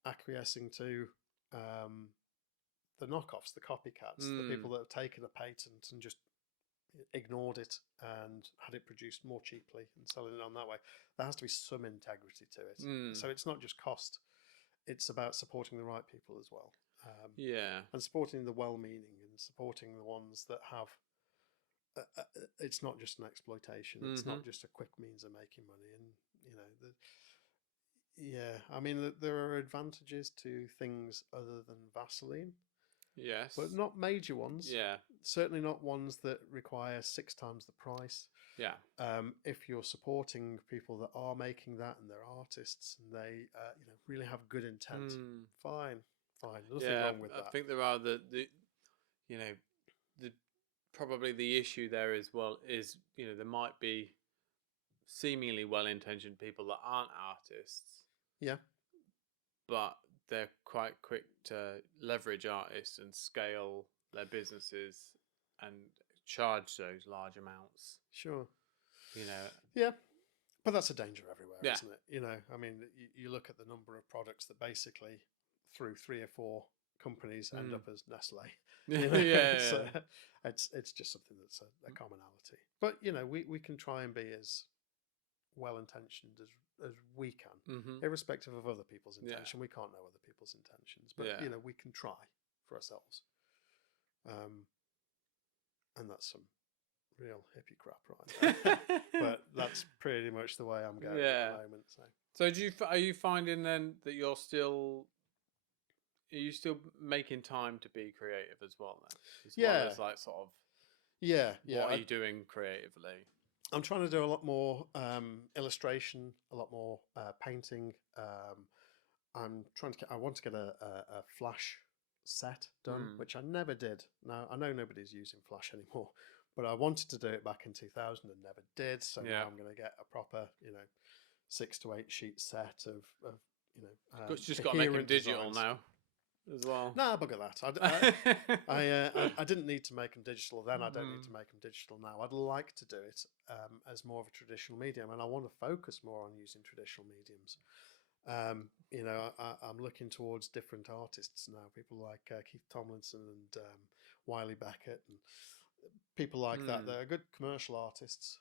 acquiescing to the knockoffs, the copycats, the people that have taken a patent and just ignored it and had it produced more cheaply and selling it on that way. There has to be some integrity to it. So it's not just cost; it's about supporting the right people as well. And supporting the well-meaning and supporting the ones that have. It's not just an exploitation. It's not just a quick means of making money. And I mean, there are advantages to things other than Vaseline. Yes. But not major ones. Yeah. Certainly not ones that require 6 times the price. Yeah. If you're supporting people that are making that and they're artists and they really have good intent, fine. Nothing wrong with that. I think there are the probably the issue there as well is, there might be seemingly well-intentioned people that aren't artists. Yeah. But they're quite quick to leverage artists and scale their businesses and charge those large amounts. Sure. Yeah. But that's a danger everywhere, Yeah. isn't it? I mean, you look at the number of products that basically through 3 or 4 companies end up as Nestle. It's just something that's a commonality. But we can try and be as well-intentioned as we can, irrespective of other people's intention. We can't know other people's intentions, but we can try for ourselves. And that's some real hippie crap right there. But that's pretty much the way I'm going at the moment. So are you finding then that are you still making time to be creative as well then? Well as like sort of what are you doing creatively? I'm trying to do a lot more illustration, a lot more painting. I want to get a Flash set done, which I never did. Now, I know nobody's using Flash anymore, but I wanted to do it back in 2000 and never did. So now I'm going to get a proper, 6 to 8 sheet set of just got to make them digital now as well. No, bugger that. I didn't need to make them digital then. I don't need to make them digital now. I'd like to do it as more of a traditional medium, and I want to focus more on using traditional mediums. I'm looking towards different artists now, people like Keith Tomlinson and Wiley Beckett and people like that. They're good commercial artists.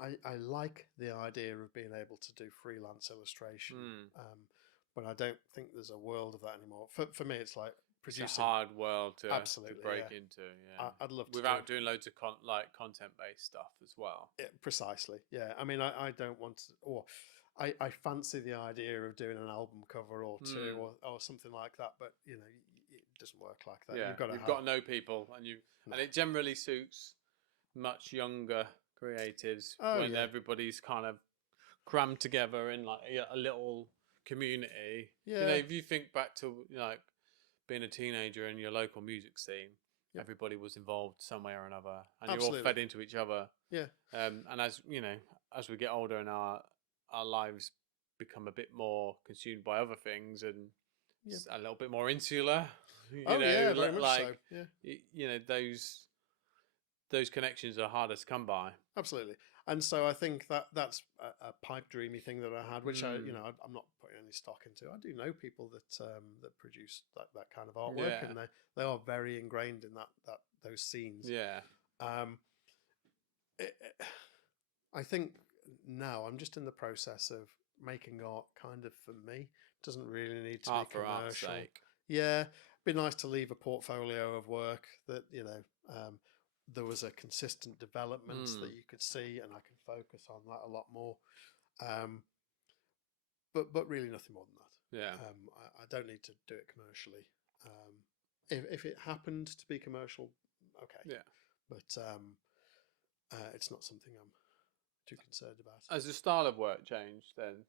I like the idea of being able to do freelance illustration, but I don't think there's a world of that anymore. For me, it's like producing. It's a hard world to break into. Yeah, I'd love to without doing loads of content-based stuff as well. Yeah, precisely. Yeah, I mean, I don't want to, or I fancy the idea of doing an album cover or two or something like that, but it doesn't work like that. Yeah, you've got to know people, and it generally suits much younger creatives when everybody's kind of crammed together in like a little community. If you think back to like being a teenager in your local music scene, everybody was involved some way or another, and you all fed into each other. And as as we get older and our lives become a bit more consumed by other things and a little bit more insular, very much so. Those connections are harder to come by. Absolutely. And so I think that's a pipe dreamy thing that I had, which I'm not putting any stock into. I do know people that produce that kind of artwork, and they are very ingrained in those scenes. I think now I'm just in the process of making art kind of for me. It doesn't really need to be commercial. Art's sake. Yeah, it'd be nice to leave a portfolio of work that there was a consistent development that you could see, and I can focus on that a lot more. But really nothing more than that. I don't need to do it commercially. If it happened to be commercial, okay. But it's not something I'm too concerned about. Has the style of work changed then?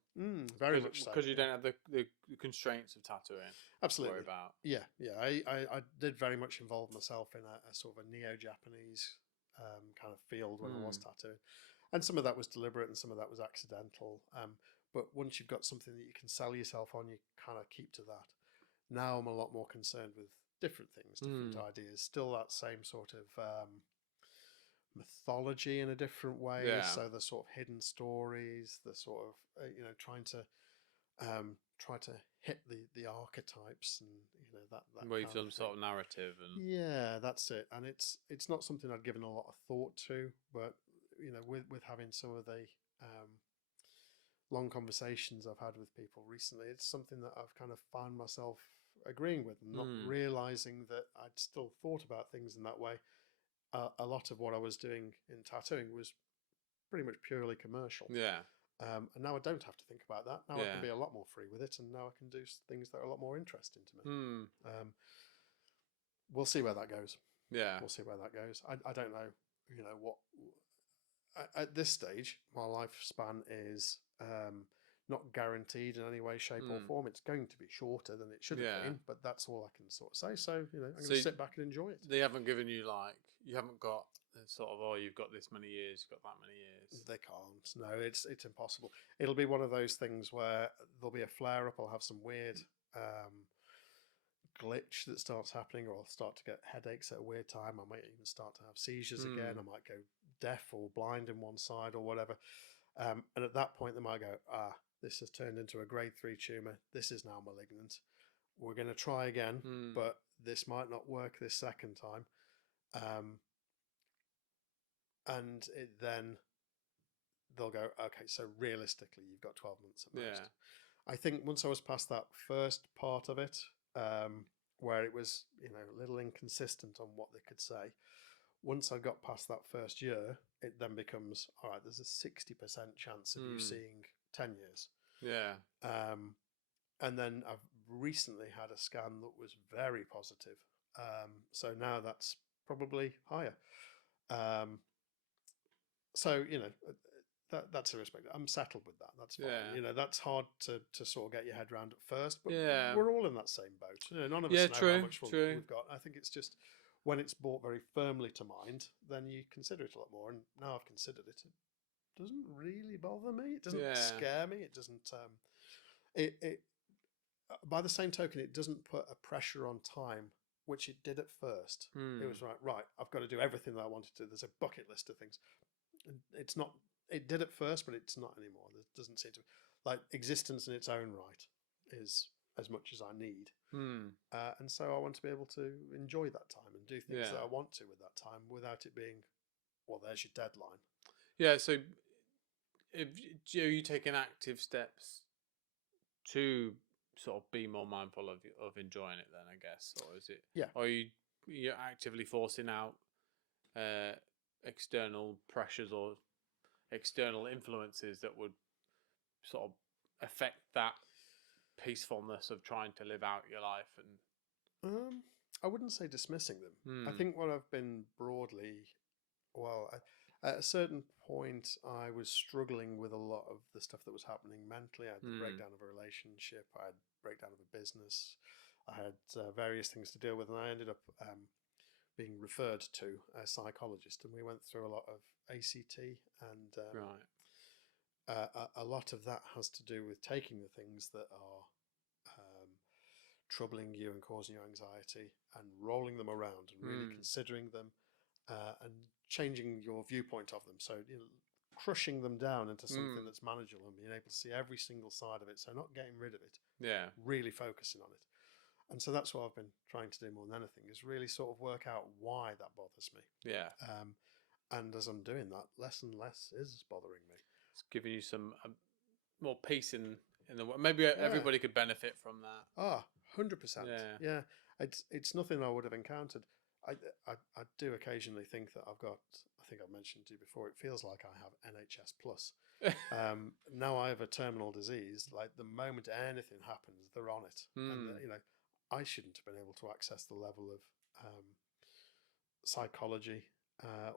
Very much so. Because you don't have the constraints of tattooing. Absolutely. To worry about. Yeah. I did very much involve myself in a sort of a neo-Japanese kind of field when I was tattooing. And some of that was deliberate and some of that was accidental. But once you've got something that you can sell yourself on, you kind of keep to that. Now I'm a lot more concerned with different things, different ideas, still that same sort of mythology in a different way. Yeah. So the sort of hidden stories, the sort of trying to try to hit the archetypes, and that Weave kind some of sort thing. of narrative, and Yeah, that's it. And it's not something I'd given a lot of thought to, but with having some of the long conversations I've had with people recently, it's something that I've kind of found myself agreeing with, and not realizing that I'd still thought about things in that way. A lot of what I was doing in tattooing was pretty much purely commercial. yeah, And now I don't have to think about that. Now I Yeah. can be a lot more free with it, and now I can do things that are a lot more interesting to me. We'll see where that goes. yeah, We'll see where that goes. I don't know, what at this stage my lifespan is not guaranteed in any way, shape, or form. It's going to be shorter than it should have Yeah. been, but that's all I can sort of say. So I'm going So to sit back and enjoy it. They haven't given you you haven't got sort of, oh, you've got this many years, you've got that many years. They can't. No, it's impossible. It'll be one of those things where there'll be a flare up. I'll have some weird glitch that starts happening, or I'll start to get headaches at a weird time. I might even start to have seizures again. I might go deaf or blind in one side or whatever. And at that point, they might go, this has turned into a grade 3 tumour. This is now malignant. We're going to try again, but this might not work this second time. And then they'll go, okay, so realistically, you've got 12 months at most. Yeah. I think once I was past that first part of it, where it was, a little inconsistent on what they could say, once I got past that first year, it then becomes, all right, there's a 60% chance of you seeing 10 years. Yeah. And then I've recently had a scan that was very positive. So now that's probably higher. So, that's a respect. I'm settled with that. That's fine. Yeah. That's hard to sort of get your head around at first, but Yeah. we're all in that same boat. None of us Yeah, know true, how much true. we've got. I think it's just when it's brought very firmly to mind, then you consider it a lot more. And now I've considered it, it doesn't really bother me. It doesn't scare me. It doesn't. It by the same token, it doesn't put a pressure on time, which it did at first. It was right. I've got to do everything that I wanted to. There's a bucket list of things. It's not. It did at first, but it's not anymore. There doesn't seem to be, like, existence in its own right is as much as I need, and so I want to be able to enjoy that time and do things that I want to with that time without it being, well, there's your deadline. Yeah. So, if you taking active steps to sort of be more mindful of enjoying it, then I guess, or is it? Yeah. Or you're actively forcing out external pressures or external influences that would sort of affect that peacefulness of trying to live out your life? And I wouldn't say dismissing them. I think what I've been broadly, at a certain point, I was struggling with a lot of the stuff that was happening mentally. I had the breakdown of a relationship. I had breakdown of a business. I had various things to deal with, and I ended up being referred to a psychologist, and we went through a lot of ACT, and a lot of that has to do with taking the things that are troubling you and causing you anxiety and rolling them around and really considering them and changing your viewpoint of them. So crushing them down into something that's manageable and being able to see every single side of it. So not getting rid of it, really focusing on it. And so that's what I've been trying to do more than anything, is really sort of work out why that bothers me. Yeah. And as I'm doing that, less and less is bothering me. It's giving you some more peace in the world. Maybe everybody could benefit from that. 100%. Yeah. It's nothing I would have encountered. I do occasionally think that I've got, I think I've mentioned to you before, it feels like I have NHS Plus. Now I have a terminal disease. Like, the moment anything happens, they're on it. And, I shouldn't have been able to access the level of psychology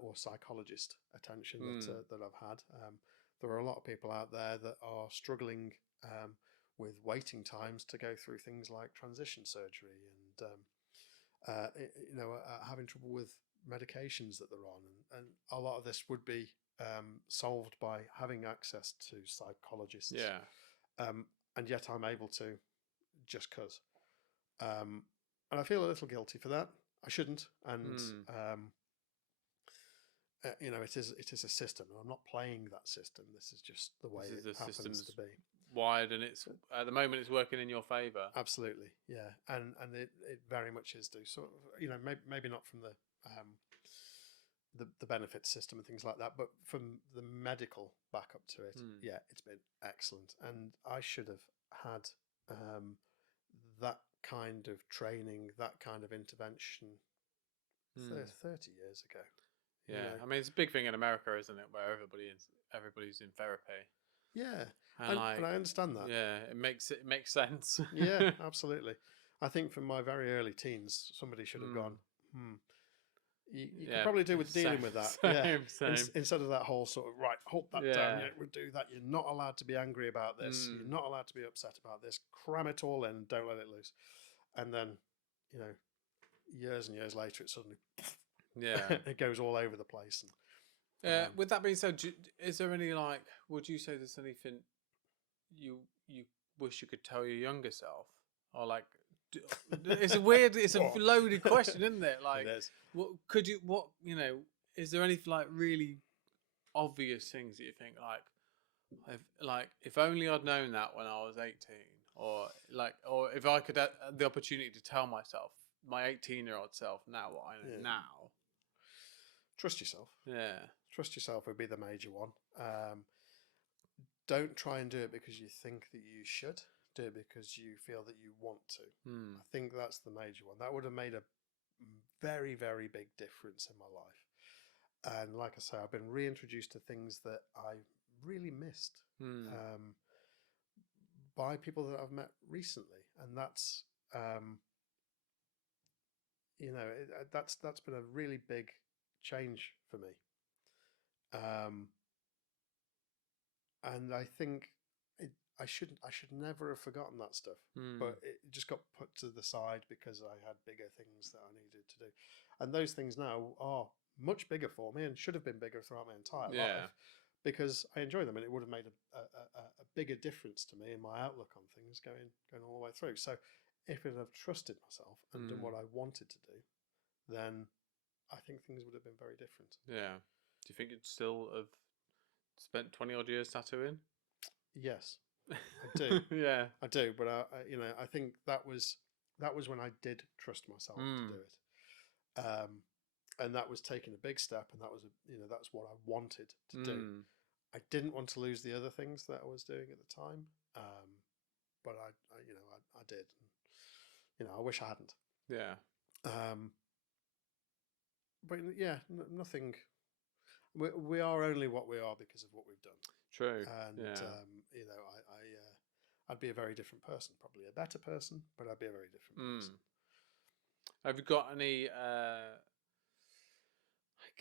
or psychologist attention that I've had. There are a lot of people out there that are struggling with waiting times to go through things like transition surgery and having trouble with medications that they're on, and a lot of this would be solved by having access to psychologists. And yet I'm able to, just because. I feel a little guilty for that. I shouldn't. And you know, it is a system. I'm not playing that system. This is just the way it happens to be. Wired, and it's at the moment it's working in your favour. Absolutely, yeah, and it very much is do. So you know, maybe not from the benefit system and things like that, but from the medical backup to it, yeah, it's been excellent. And I should have had that kind of training, that kind of intervention 30 years ago. Yeah, you know? I mean, it's a big thing in America, isn't it, where everybody's in therapy. Yeah, and I understand that. Yeah, it makes sense. Yeah, absolutely. I think from my very early teens, somebody should have gone, You could probably do with dealing with that. Same. Instead of that whole sort of, right, hold that down, we'll do that. You're not allowed to be angry about this. You're not allowed to be upset about this. Cram it all in, don't let it loose. And then, you know, years and years later, it suddenly, it goes all over the place. And, with that being said, is there any, like, would you say there's anything you wish you could tell your younger self? Or, like, it's a loaded question, isn't it? Like, it is. Is there any, like, really obvious things that you think, if only I'd known that when I was 18, or if I could have the opportunity to tell myself, my 18-year-old self, now what I know now. Trust yourself. Yeah. Trust yourself would be the major one. Don't try and do it because you think that you should. Do it because you feel that you want to. I think that's the major one. That would have made a very, very big difference in my life. And like I say, I've been reintroduced to things that I really missed by people that I've met recently, and that's that's been a really big change for me. And I think I should never have forgotten that stuff, but it just got put to the side because I had bigger things that I needed to do, and those things now are much bigger for me and should have been bigger throughout my entire life because I enjoy them, and it would have made a bigger difference to me in my outlook on things going all the way through. So if I'd have trusted myself and done what I wanted to do, then I think things would have been very different. Yeah. Do you think you'd still have spent 20 odd years tattooing? Yes, I do. Yeah, I do. But I think that was when I did trust myself to do it, and that was taking a big step, and that was that's what I wanted to do. I didn't want to lose the other things that I was doing at the time, but I did. I wish I hadn't. Yeah. But yeah, nothing. We are only what we are because of what we've done. True. And I'd be a very different person, probably a better person, but I'd be a very different person. Have you got any, I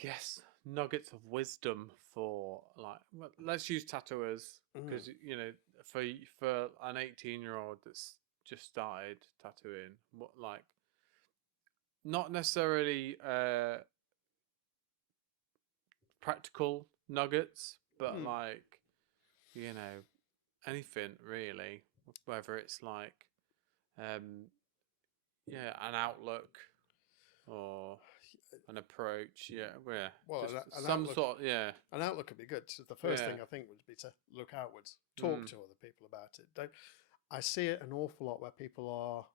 guess, nuggets of wisdom for, like, well, let's use tattooers, because for an 18-year-old that's just started tattooing, what, like, not necessarily practical nuggets, but like, anything really, whether it's like an outlook or an approach, well, an outlook would be good. So the first thing I think would be to look outwards, talk to other people about it. I see it an awful lot where people are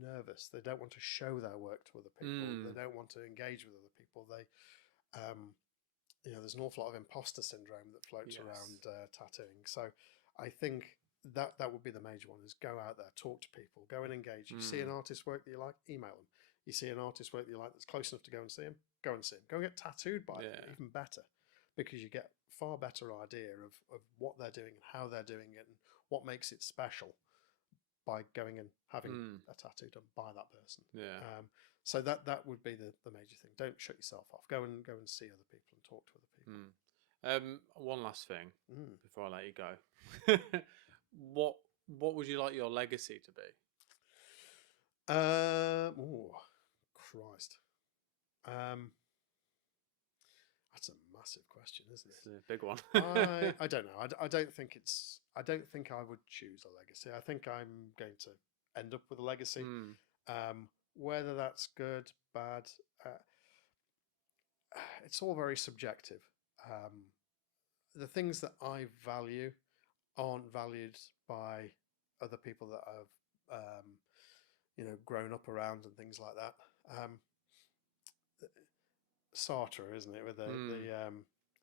nervous. They don't want to show their work to other people. They don't want to engage with other people. They there's an awful lot of imposter syndrome that floats around tattooing. So I think that would be the major one, is go out there, talk to people, go and engage. You see an artist's work that you like, email them. You see an artist's work that you like that's close enough to go and see him, go and see him. Go and get tattooed by them, even better, because you get far better idea of what they're doing and how they're doing it and what makes it special by going and having a tattoo done by that person. So that would be the major thing. Don't shut yourself off. Go and see other people and talk to other people. One last thing before I let you go. What would you like your legacy to be? Christ. That's a massive question, isn't it? It's a big one. I don't know. I don't think I would choose a legacy. I think I'm going to end up with a legacy. Whether that's good, bad, it's all very subjective. The things that I value aren't valued by other people that I've grown up around and things like that. Sartre, isn't it, with the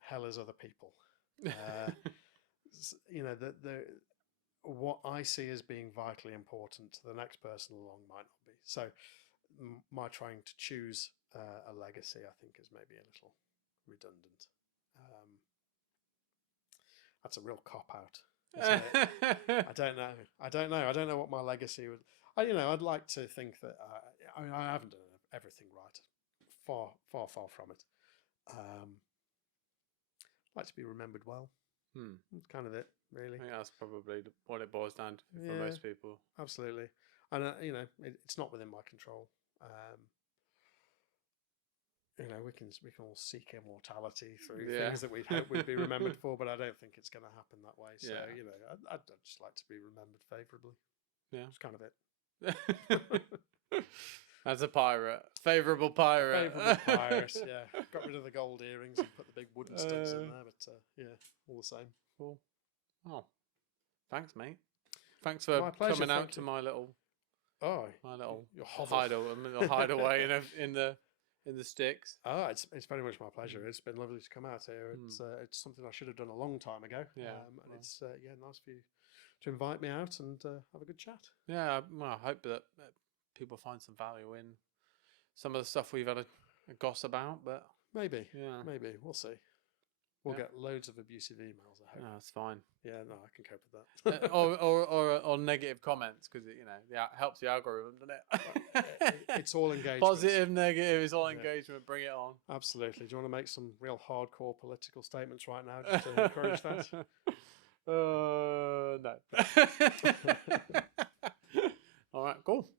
hell is other people. The what I see as being vitally important to the next person along might not be. So my trying to choose a legacy, I think, is maybe a little redundant. That's a real cop out, isn't it? I don't know. I don't know what my legacy would. I'd like to think that. I haven't done everything right. Far from it. I'd like to be remembered well. That's kind of it, really. I think that's probably what it boils down to for most people. Absolutely, and it's not within my control. We can all seek immortality through things that we hope we'd be remembered for, but I don't think it's going to happen that way. So I'd just like to be remembered favourably. Yeah, that's kind of it. As a pirate, favourable pirate. Yeah. Got rid of the gold earrings and put the big wooden studs in there, but all the same. Cool. Oh, thanks, mate. Thanks for coming out to my little hideaway in the sticks. Oh, it's very much my pleasure. It's been lovely to come out here. It's something I should have done a long time ago. And it's nice for you to invite me out and have a good chat. Yeah, well, I hope that people find some value in some of the stuff we've had a goss about, but maybe we'll see. We'll get loads of abusive emails, I hope. No, that's fine. Yeah, no, I can cope with that. or negative comments, because it helps the algorithm, doesn't it? It's all engagement. Positive, negative, it's all engagement. Bring it on. Absolutely. Do you want to make some real hardcore political statements right now just to encourage that? No. All right, cool.